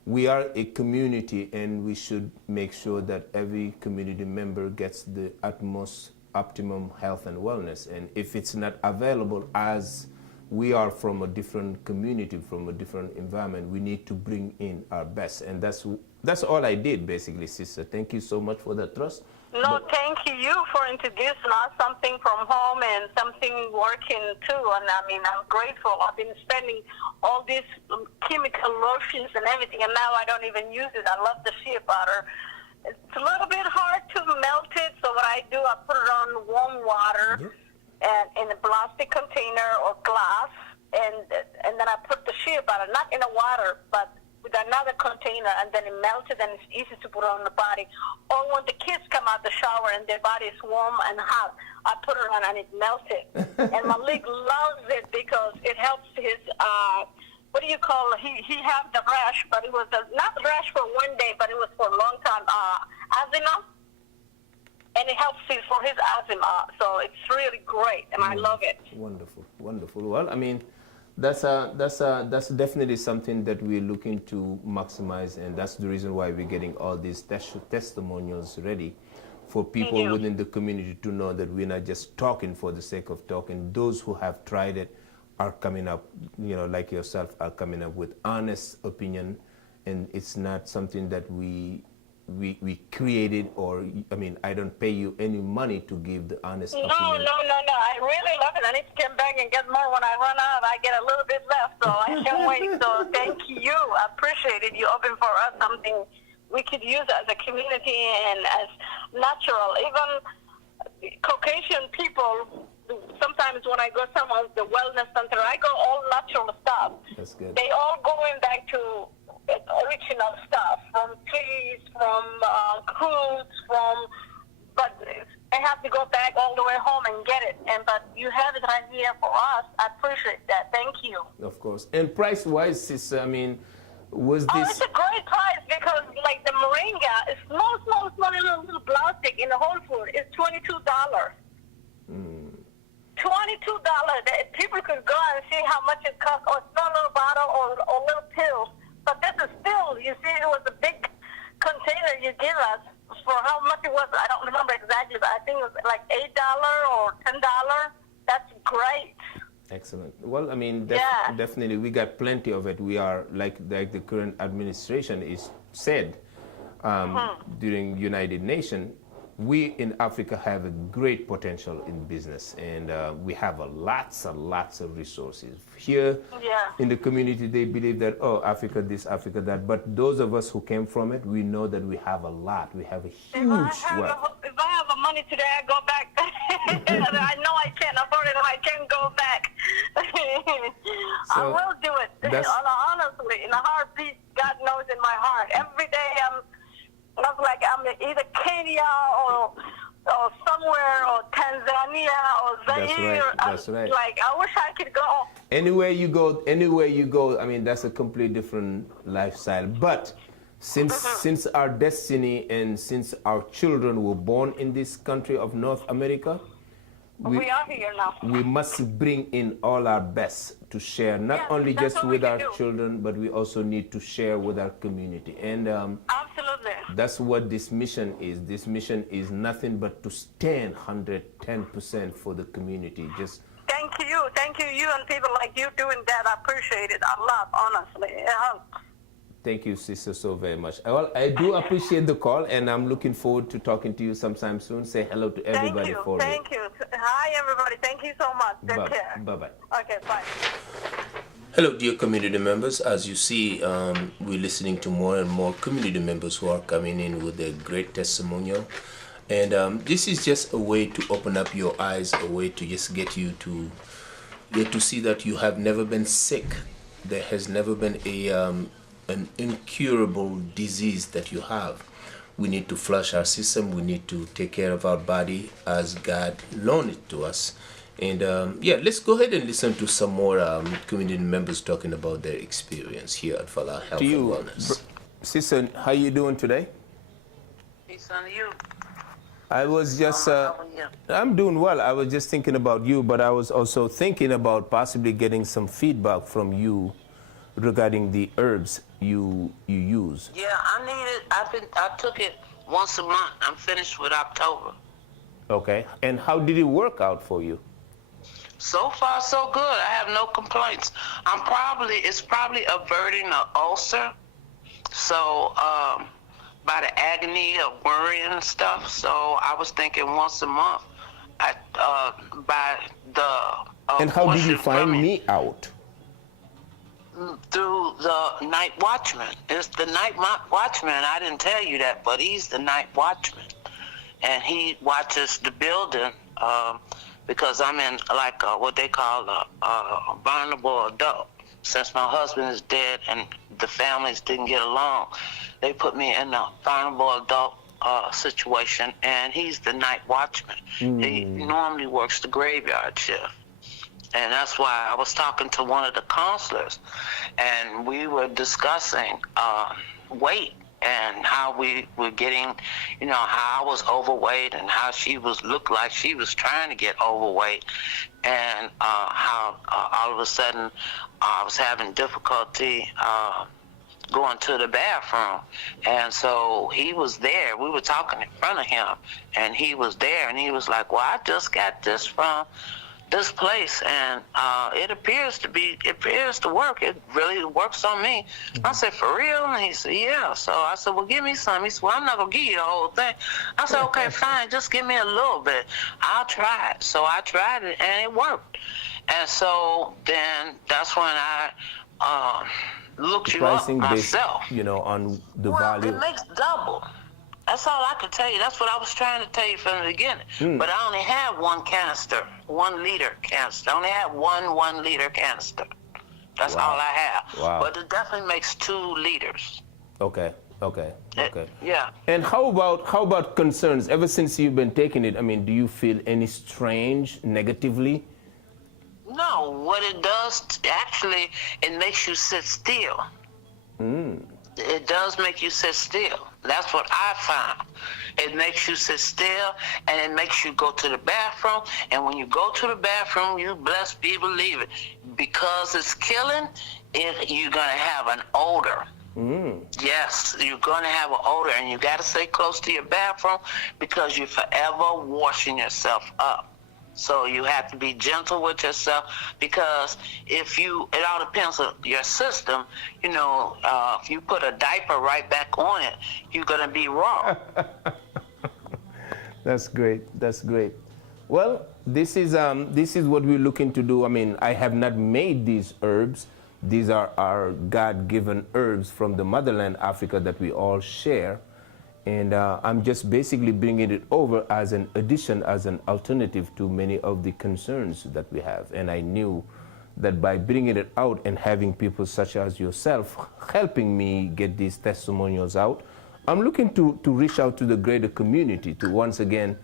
we are a community, and we should make sure that every community member gets the utmost optimum health and wellness. And if it's not available, as we are from a different community, from a different environment, we need to bring in our best. And that's all I did, basically, sister. Thank you so much for that trust. No, thank you for introducing us something from home and something working too. And I'm grateful. I've been spending all these chemical lotions and everything, and now I don't even use it. I love the shea butter. It's a little bit hard to melt it, so what I do, I put it on warm water and in a plastic container or glass, and then I put the shea butter, not in the water, but with another container, and then it melted, and it's easy to put on the body. Or when the kids come out the shower and their body is warm and hot, I put it on and it melted. And Malik loves it because it helps his, he had the rash, but it was not rash for one day, but it was for a long time, asthma. And it helps for his asthma. So it's really great, and I love it. Wonderful, wonderful. Well, that's definitely something that we're looking to maximize, and that's the reason why we're getting all these testimonials ready for people within the community to know that we're not just talking for the sake of talking. Those who have tried it are coming up, like yourself, are coming up with honest opinion, and it's not something that we created, or I don't pay you any money to give the honest opinion. No. I really love it. I need to come back and get more. When I run out, I get a little bit left, so I can't wait. So thank you. I appreciate it. You open for us something we could use as a community and as natural. Even Caucasian people, sometimes when I go somewhere, the wellness center, I go all natural stuff. That's good. They all going back to original stuff, from trees, from fruits, but I have to go back all the way home and get it. But you have it right here for us. I appreciate that. Thank you. Of course. And price-wise, sister, was this? Oh, it's a great price, because like the moringa is small little plastic in the whole food. It's $22. $22. People could go and see how much it costs, or small little bottle or little pills. But this is still, you see, it was a big container you give us for how much it was. I don't remember exactly, but I think it was like $8 or $10. That's great. Excellent. Well, definitely, we got plenty of it. We are, like the current administration is said during United Nations, we in Africa have a great potential in business, and we have lots of resources. Here in the community, they believe that, Africa this, Africa that, but those of us who came from it, we know that we have a lot. We have a huge wealth. If I have money today, I go back. I know I can't afford it. I can't go back. I will do it. Honestly, in a heartbeat, God knows in my heart. Every day I'm like I'm either Kenya or somewhere, or Tanzania, or Zaire. That's right. Like, I wish I could go. Anywhere you go, I mean, that's a completely different lifestyle. But since our destiny and since our children were born in this country of North America, we are here now. We must bring in all our best to share, not only just with our children, but we also need to share with our community. And absolutely, that's what this mission is. This mission is nothing but to stand 110% for the community. Just thank you, you and people like you doing that. I appreciate it a lot, honestly. It helps. Thank you, sister, so very much. Well, I do appreciate the call, and I'm looking forward to talking to you sometime soon. Say hello to everybody for me. Thank you. Hi, everybody. Thank you so much. Take care. Bye-bye. Okay, bye. Hello, dear community members. As you see, we're listening to more and more community members who are coming in with their great testimonial. And this is just a way to open up your eyes, a way to just get you to see that you have never been sick. There has never been an incurable disease that you have. We need to flush our system. We need to take care of our body as God loaned it to us. And let's go ahead and listen to some more community members talking about their experience here at Fallaw Health and Wellness. Sister, how you doing today? Peace on you. I was just, I'm doing well. I was just thinking about you, but I was also thinking about possibly getting some feedback from you regarding the herbs you use. Yeah, I need it. I took it once a month. I'm finished with October. Okay. And how did it work out for you? So far, so good. I have no complaints. It's probably averting an ulcer. So, by the agony of worrying and stuff. So I was thinking once a month. By the and how did you find me out? Through the night watchman. It's the night watchman. I didn't tell you that, but he's the night watchman, and he watches the building because I'm in like what they call a vulnerable adult. Since my husband is dead and the families didn't get along, they put me in a vulnerable adult situation, and he's the night watchman. He normally works the graveyard shift. And that's why I was talking to one of the counselors, and we were discussing weight and how we were getting, how I was overweight and how she looked like she was trying to get overweight, and how all of a sudden I was having difficulty going to the bathroom. And so he was there. We were talking in front of him, and he was there, and he was like, well, I just got this from this place, and it appears to work. It really works on me. I said, for real? And he said, yeah. So I said, well, give me some. He said, well, I'm not going to give you the whole thing. I said, okay, fine, just give me a little bit. I'll try it. So I tried it, and it worked. And so then that's when I looked you up myself. Based, on the value. It makes double. That's all I could tell you. That's what I was trying to tell you from the beginning. But I only have 1 liter canister. I only have one 1 liter canister. That's all I have. Wow. But it definitely makes 2 liters. Okay. Yeah. And how about concerns? Ever since you've been taking it, do you feel any strange negatively? No. What it does, actually, it makes you sit still. It does make you sit still. That's what I found. It makes you sit still, and it makes you go to the bathroom. And when you go to the bathroom, you best be believe it, because it's killing, you're going to have an odor. Yes, you're going to have an odor, and you got to stay close to your bathroom because you're forever washing yourself up. So you have to be gentle with yourself, because it all depends on your system. If you put a diaper right back on it, you're going to be raw. That's great. Well, this is what we're looking to do. I have not made these herbs. These are our God-given herbs from the motherland, Africa, that we all share. And I'm just basically bringing it over as an addition, as an alternative to many of the concerns that we have. And I knew that by bringing it out and having people such as yourself helping me get these testimonials out, I'm looking to reach out to the greater community to once again,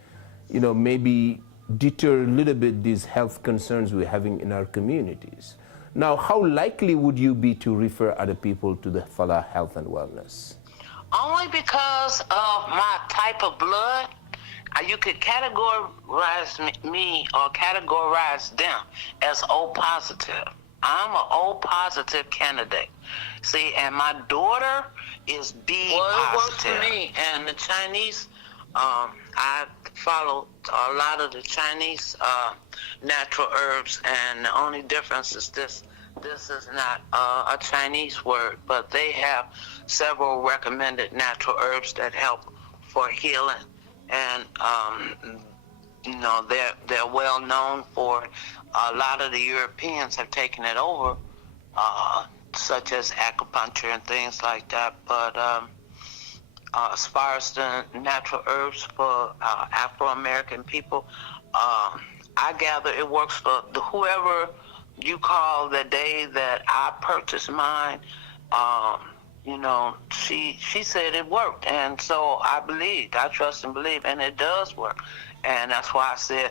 you know, maybe deter a little bit these health concerns we're having in our communities. Now, how likely would you be to refer other people to the Fallaw Health and Wellness? Only because of my type of blood. You could categorize me or categorize them as O positive. I'm an O positive candidate. See, and my daughter is B positive. Well, it works for me. And the Chinese, I follow a lot of the Chinese natural herbs, and the only difference is this. This is not a Chinese word, but they have several recommended natural herbs that help for healing. And you know, they're well known for it. A lot of the Europeans have taken it over, such as acupuncture and things like that. But as far as the natural herbs for Afro-American people, I gather it works for whoever you call the day that I purchased mine. You know, she said it worked, and so I believed. I trust and believe, and it does work. And that's why I said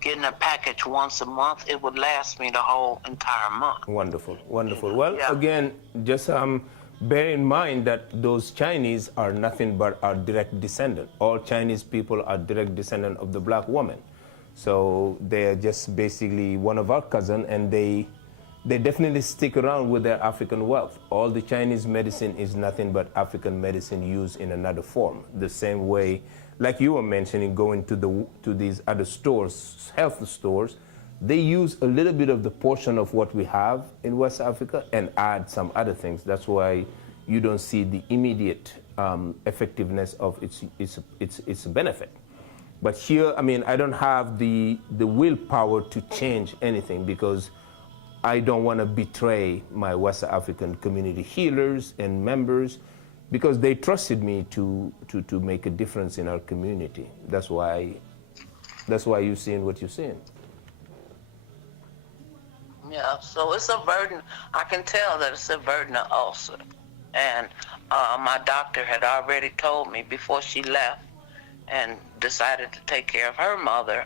getting a package once a month, it would last me the whole entire month. Wonderful, wonderful. Well, Yeah. again, just bear in mind that those Chinese are nothing but our direct descendant. All Chinese people are direct descendant of the black woman. So they're just basically one of our cousins, and they definitely stick around with their African wealth. All the Chinese medicine is nothing but African medicine used in another form. The same way, like you were mentioning, going to these other stores, health stores, they use a little bit of the portion of what we have in West Africa and add some other things. That's why you don't see the immediate effectiveness of its benefit. But here, I mean, I don't have the willpower to change anything because I don't want to betray my West African community healers and members because they trusted me to make a difference in our community. That's why you're seeing what you're seeing. Yeah, so it's a burden. I can tell that it's a burden of ulcer. And my doctor had already told me before she left and decided to take care of her mother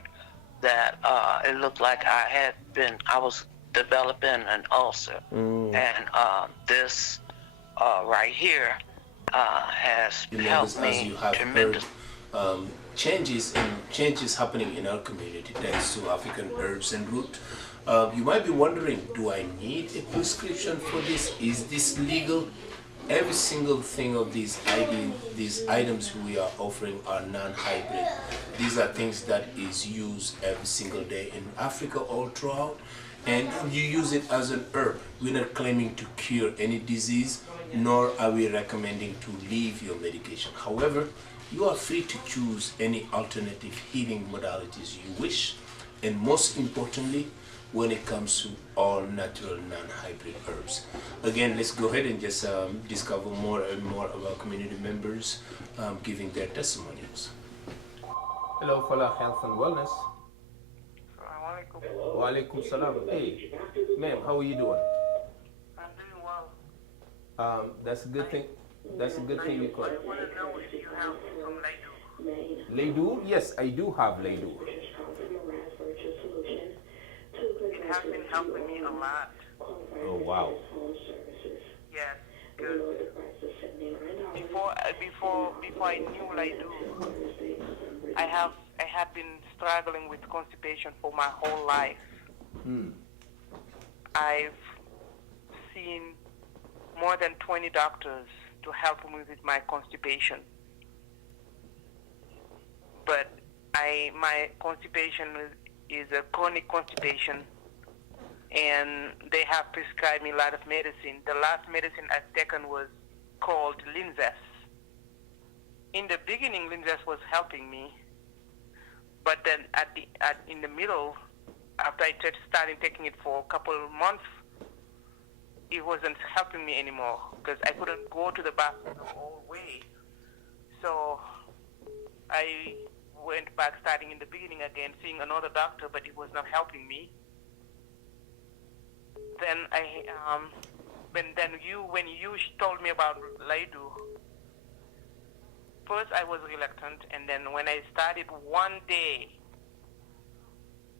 that it looked like I was developing an ulcer. And this right here has helped me tremendously. Changes happening in our community thanks to African herbs and root. You might be wondering, do I need a prescription for this? Is this legal? Every single thing of these items we are offering are non-hybrid. These are things that is used every single day in Africa all throughout, and you use it as an herb. We're not claiming to cure any disease, nor are we recommending to leave your medication. However, you are free to choose any alternative healing modalities you wish, and most importantly, when it comes to all natural non-hybrid herbs. Again, let's go ahead and just discover more and more of our community members giving their testimonials. Hello, Fallaw Health and Wellness. Wa alaikum salam. Hey, ma'am, how are you doing? I'm doing well. That's a good thing. That's a good thing you called. I want to know if you have some Laidu. Laidu? Yes, I do have Laidu. It has been helping me a lot. Oh, wow. Yes, because before I knew Laidu, I have been struggling with constipation for my whole life. I've seen more than 20 doctors to help me with my constipation. But my constipation is a chronic constipation, and they have prescribed me a lot of medicine. The last medicine I've taken was called Linzess. In the beginning, Linzess was helping me, but then in the middle, after I started taking it for a couple of months, it wasn't helping me anymore because I couldn't go to the bathroom the whole way. So I went back starting in the beginning again, seeing another doctor, but it was not helping me. Then when you told me about Laidu, first I was reluctant, and then when I started one day,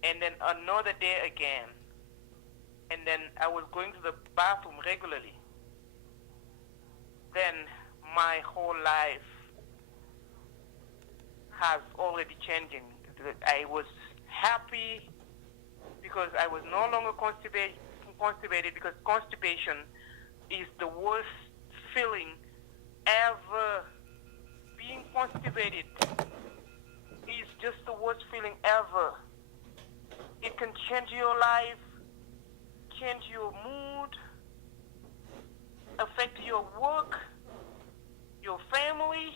and then another day again, and then I was going to the bathroom regularly, then my whole life has already changing. I was happy because I was no longer constipated, because constipation is the worst feeling ever. Being constipated is just the worst feeling ever. It can change your life, change your mood, affect your work, your family.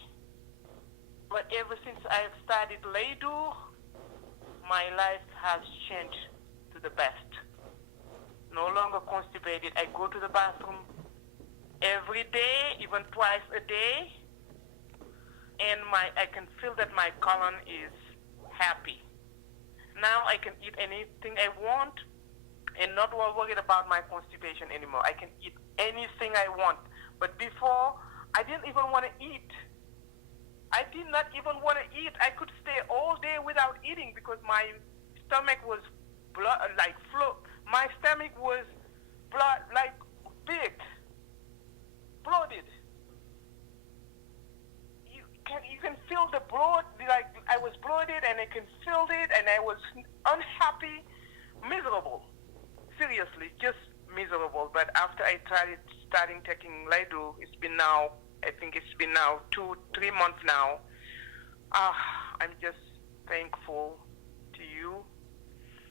But ever since I've started Laidu, my life has changed to the best. No longer constipated. I go to the bathroom every day, even twice a day, and I can feel that my colon is happy. Now I can eat anything I want and not worried about my constipation anymore. I can eat anything I want. But before, I didn't even want to eat. I did not even want to eat. I could stay all day without eating because my stomach was my stomach was big, bloated. You can feel the bloat, like I was bloated, and I can feel it, and I was unhappy, miserable. Seriously, just miserable. But after I starting taking Laidu, it's been now 2-3 months now. I'm just thankful to you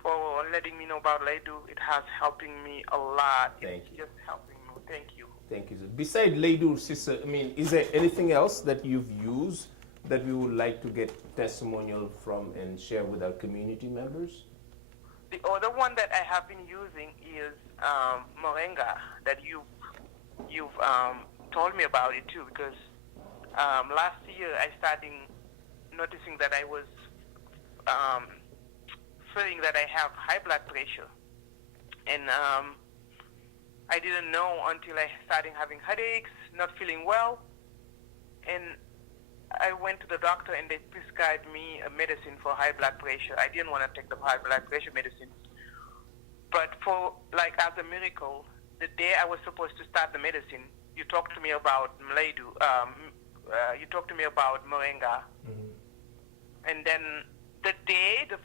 for letting me know about Laidu. It has helping me a lot. It's just helping me. Thank you. Thank you. Besides Laidu, sister, I mean, is there anything else that you've used that we would like to get testimonial from and share with our community members? The other one that I have been using is moringa, that you've told me about it too, because last year I started noticing that I was feeling that I have high blood pressure, and I didn't know until I started having headaches, not feeling well, and I went to the doctor and they prescribed me a medicine for high blood pressure. I didn't want to take the high blood pressure medicine, but as a miracle, the day I was supposed to start the medicine, you talked to me about Laidu. You talked to me about moringa, and then the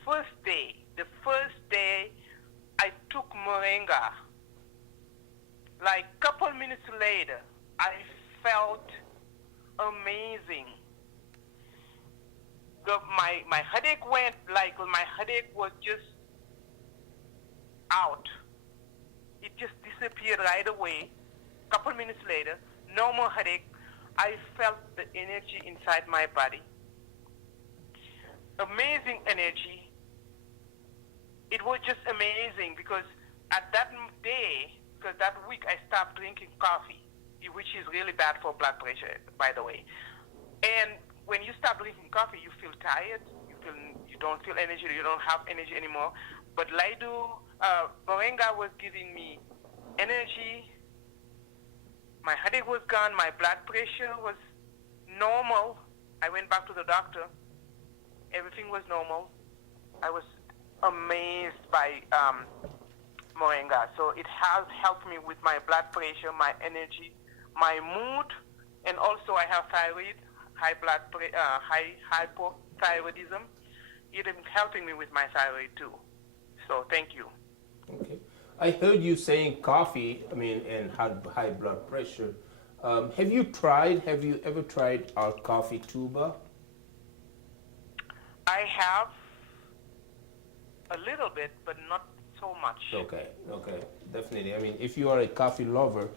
first day I took moringa. Like couple minutes later, I felt amazing. My headache went, my headache was just out. It just disappeared right away. Couple minutes later, no more headache. I felt the energy inside my body. Amazing energy. It was just amazing because at that day, because that week I stopped drinking coffee, which is really bad for blood pressure, by the way. And when you stop drinking coffee, you feel tired, you don't feel energy, you don't have energy anymore. But Laidu, moringa was giving me energy. My headache was gone, my blood pressure was normal. I went back to the doctor. Everything was normal. I was amazed by moringa. So it has helped me with my blood pressure, my energy, my mood, and also I have thyroid, hypothyroidism. It is helping me with my thyroid too. So thank you. Okay. I heard you saying coffee, and had high blood pressure. Have you ever tried our coffee tuba? I have a little bit, but not so much. Okay, definitely. If you are a coffee lover,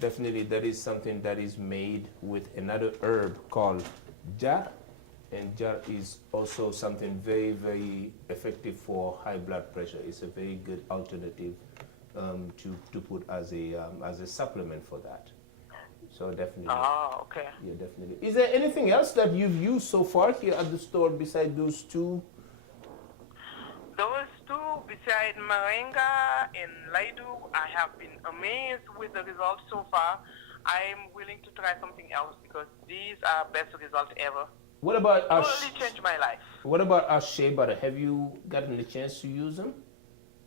definitely that is something that is made with another herb called jar, and jar is also something very, very effective for high blood pressure. It's a very good alternative to put as a supplement for that. So definitely. Oh, okay. Yeah, definitely. Is there anything else that you've used so far here at the store besides those two? Those two, beside Moringa and Laidu, I have been amazed with the results so far. I'm willing to try something else because these are best results ever. What about our Totally changed my life. What about our shea butter? Have you gotten the chance to use them?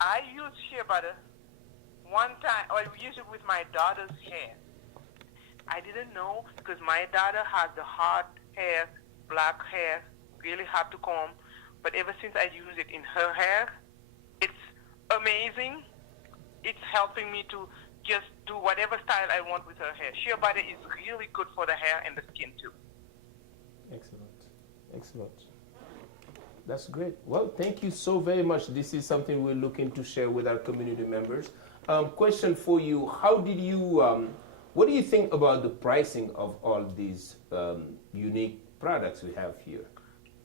I use shea butter one time, or I use it with my daughter's hair. I didn't know because my daughter has the hard hair, black hair, really hard to comb. But ever since I use it in her hair, it's amazing. It's helping me to just do whatever style I want with her hair. Shea butter is really good for the hair and the skin too. Excellent. Excellent. That's great. Well, thank you so very much. This is something we're looking to share with our community members. Question for you: how did you? What do you think about the pricing of all these unique products we have here?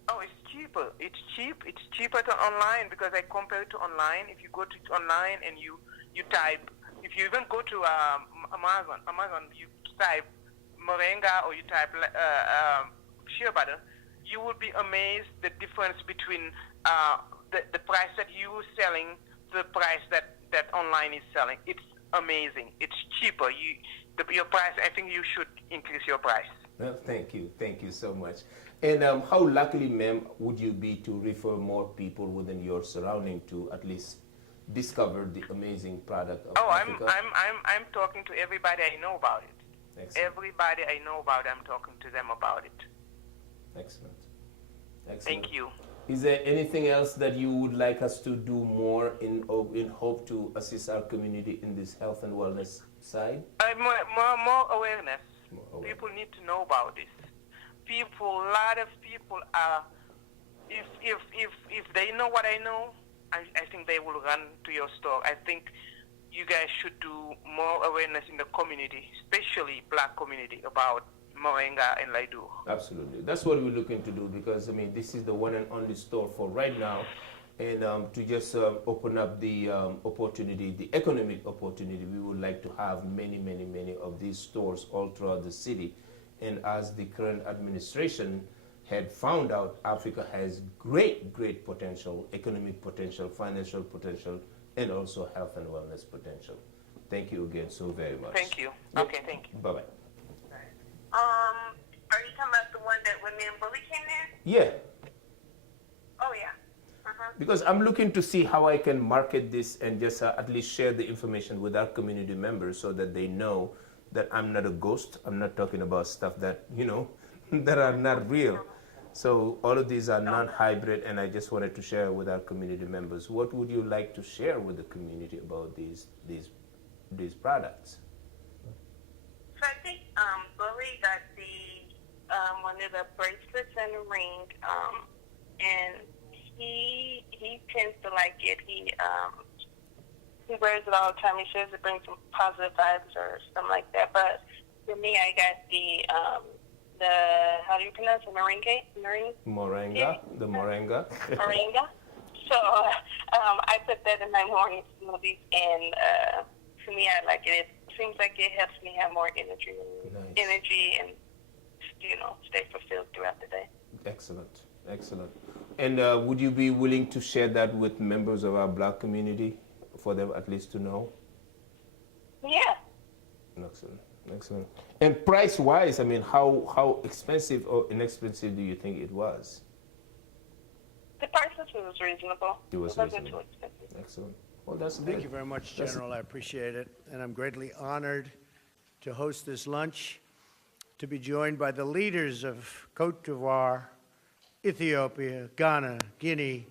Oh, it's cheaper. It's cheap. It's cheaper to online because I compare it to online. If you go to online and you type, if you even go to Amazon, you type moringa or you type shea butter, you will be amazed the difference between the price that you are selling to the price that online is selling. It's amazing. It's cheaper. Your price, I think you should increase your price. Well, thank you. Thank you so much. And how lucky, ma'am, would you be to refer more people within your surrounding to at least discover the amazing product of Africa? I'm talking to everybody I know about it. Excellent. Everybody I know about it, I'm talking to them about it. Excellent. Excellent. Thank you. Is there anything else that you would like us to do more in hope to assist our community in this health and wellness side? More awareness. People need to know about this. A lot of people are, if they know what I know, I think they will run to your store. I think you guys should do more awareness in the community, especially black community, about moringa and laidu. Absolutely. That's what we're looking to do because, I mean, this is the one and only store for right now. And to just open up the opportunity, the economic opportunity, we would like to have many, many, many of these stores all throughout the city. And as the current administration had found out, Africa has great, great potential, economic potential, financial potential, and also health and wellness potential. Thank you again so very much. Thank you. Yep. Okay, thank you. Bye-bye. Are you talking about the one that when me and Bully came in? Yeah. Oh, yeah. Because I'm looking to see how I can market this and just at least share the information with our community members so that they know that I'm not a ghost. I'm not talking about stuff that, that are not real. So all of these are non-hybrid, and I just wanted to share with our community members. What would you like to share with the community about these products? So I think Bully got one of the bracelets and a ring, and he tends to like it. He wears it all the time. He says it brings some positive vibes or something like that. But for me, I got the how do you pronounce it? Moringa. The moringa. Moringa. So I put that in my morning smoothies, and for me, I like it. It seems like it helps me have more energy, and stay fulfilled throughout the day. Excellent, excellent. And would you be willing to share that with members of our black community for them at least to know? Yeah. Excellent, excellent. And price-wise, I mean, how expensive or inexpensive do you think it was? The price was reasonable. It was wasn't reasonable. too expensive. Excellent. Well, that's good. Thank you very much, General. I appreciate it. And I'm greatly honored to host this lunch, to be joined by the leaders of Cote d'Ivoire, Ethiopia, Ghana, Guinea,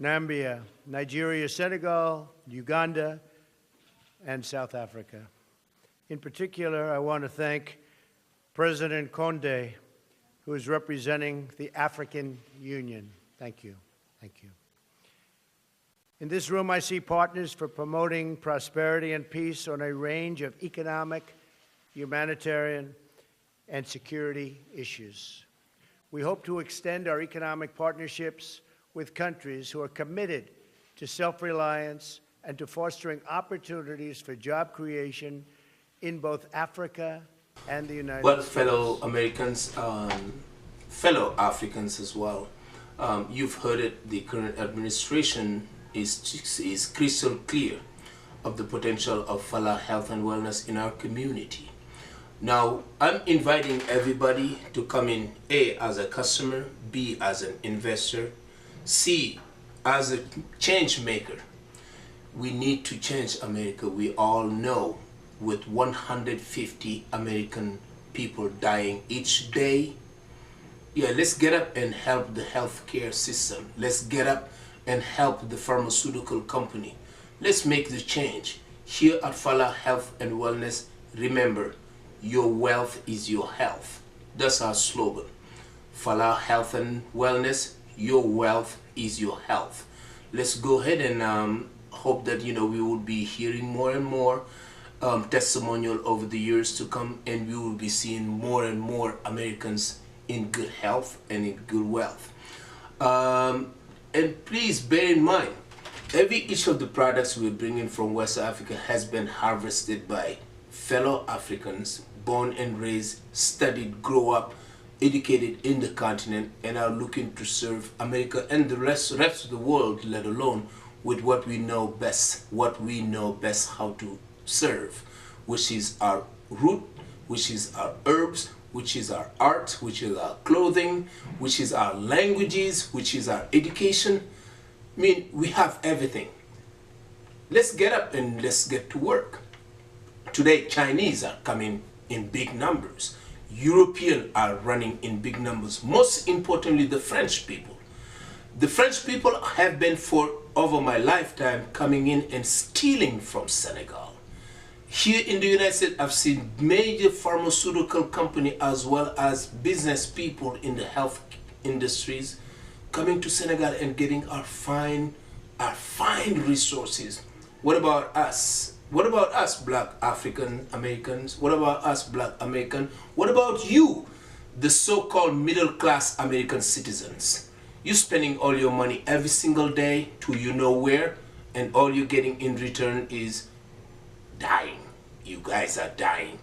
Nambia, Nigeria, Senegal, Uganda, and South Africa. In particular, I want to thank President Condé, who is representing the African Union. Thank you. Thank you. In this room, I see partners for promoting prosperity and peace on a range of economic, humanitarian, and security issues. We hope to extend our economic partnerships with countries who are committed to self-reliance and to fostering opportunities for job creation in both Africa and the United Well, States. fellow Americans, fellow Africans as well, you've heard it, the current administration is crystal clear of the potential of Fallaw Health and Wellness in our community. Now, I'm inviting everybody to come in, A, as a customer, B, as an investor, C, as a change maker. We need to change America. We all know, with 150 American people dying each day, yeah, let's get up and help the healthcare system. Let's get up and help the pharmaceutical company. Let's make the change. Here at Fallaw Health and Wellness, remember, your wealth is your health. That's our slogan. Fallaw Health and Wellness, your wealth is your health. Let's go ahead and hope that, you know, we will be hearing more and more testimonial over the years to come, and we will be seeing more and more Americans in good health and in good wealth. And please bear in mind, each of the products we're bringing from West Africa has been harvested by fellow Africans, born and raised, studied, grow up, educated in the continent, and are looking to serve America and the rest of the world, let alone with what we know best how to serve, which is our root, which is our herbs, which is our art, which is our clothing, which is our languages, which is our education. I mean, we have everything. Let's get up and let's get to work. Today, Chinese are coming in big numbers. Europeans are running in big numbers. Most importantly, the French people. The French people have been, for over my lifetime, coming in and stealing from Senegal. Here in the United States, I've seen major pharmaceutical companies as well as business people in the health industries coming to Senegal and getting our fine resources. What about us? What about us, Black African Americans? What about us, Black American? What about you, the so-called middle-class American citizens? You're spending all your money every single day to you know where, and all you're getting in return is dying. You guys are dying.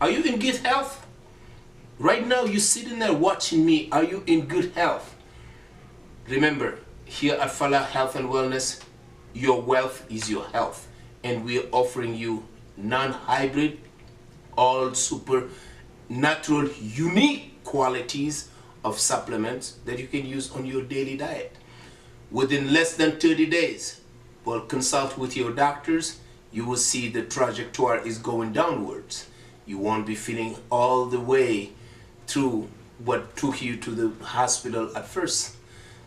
Are you in good health? Right now, you're sitting there watching me. Are you in good health? Remember, here at Fallaw Health and Wellness, your wealth is your health. And we are offering you non-hybrid, all super natural, unique qualities of supplements that you can use on your daily diet. Within less than 30 days, well, consult with your doctors. You will see the trajectory is going downwards. You won't be feeling all the way through what took you to the hospital at first.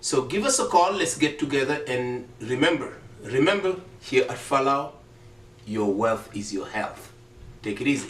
So give us a call, let's get together, and remember, here at Fallaw, your wealth is your health. Take it easy.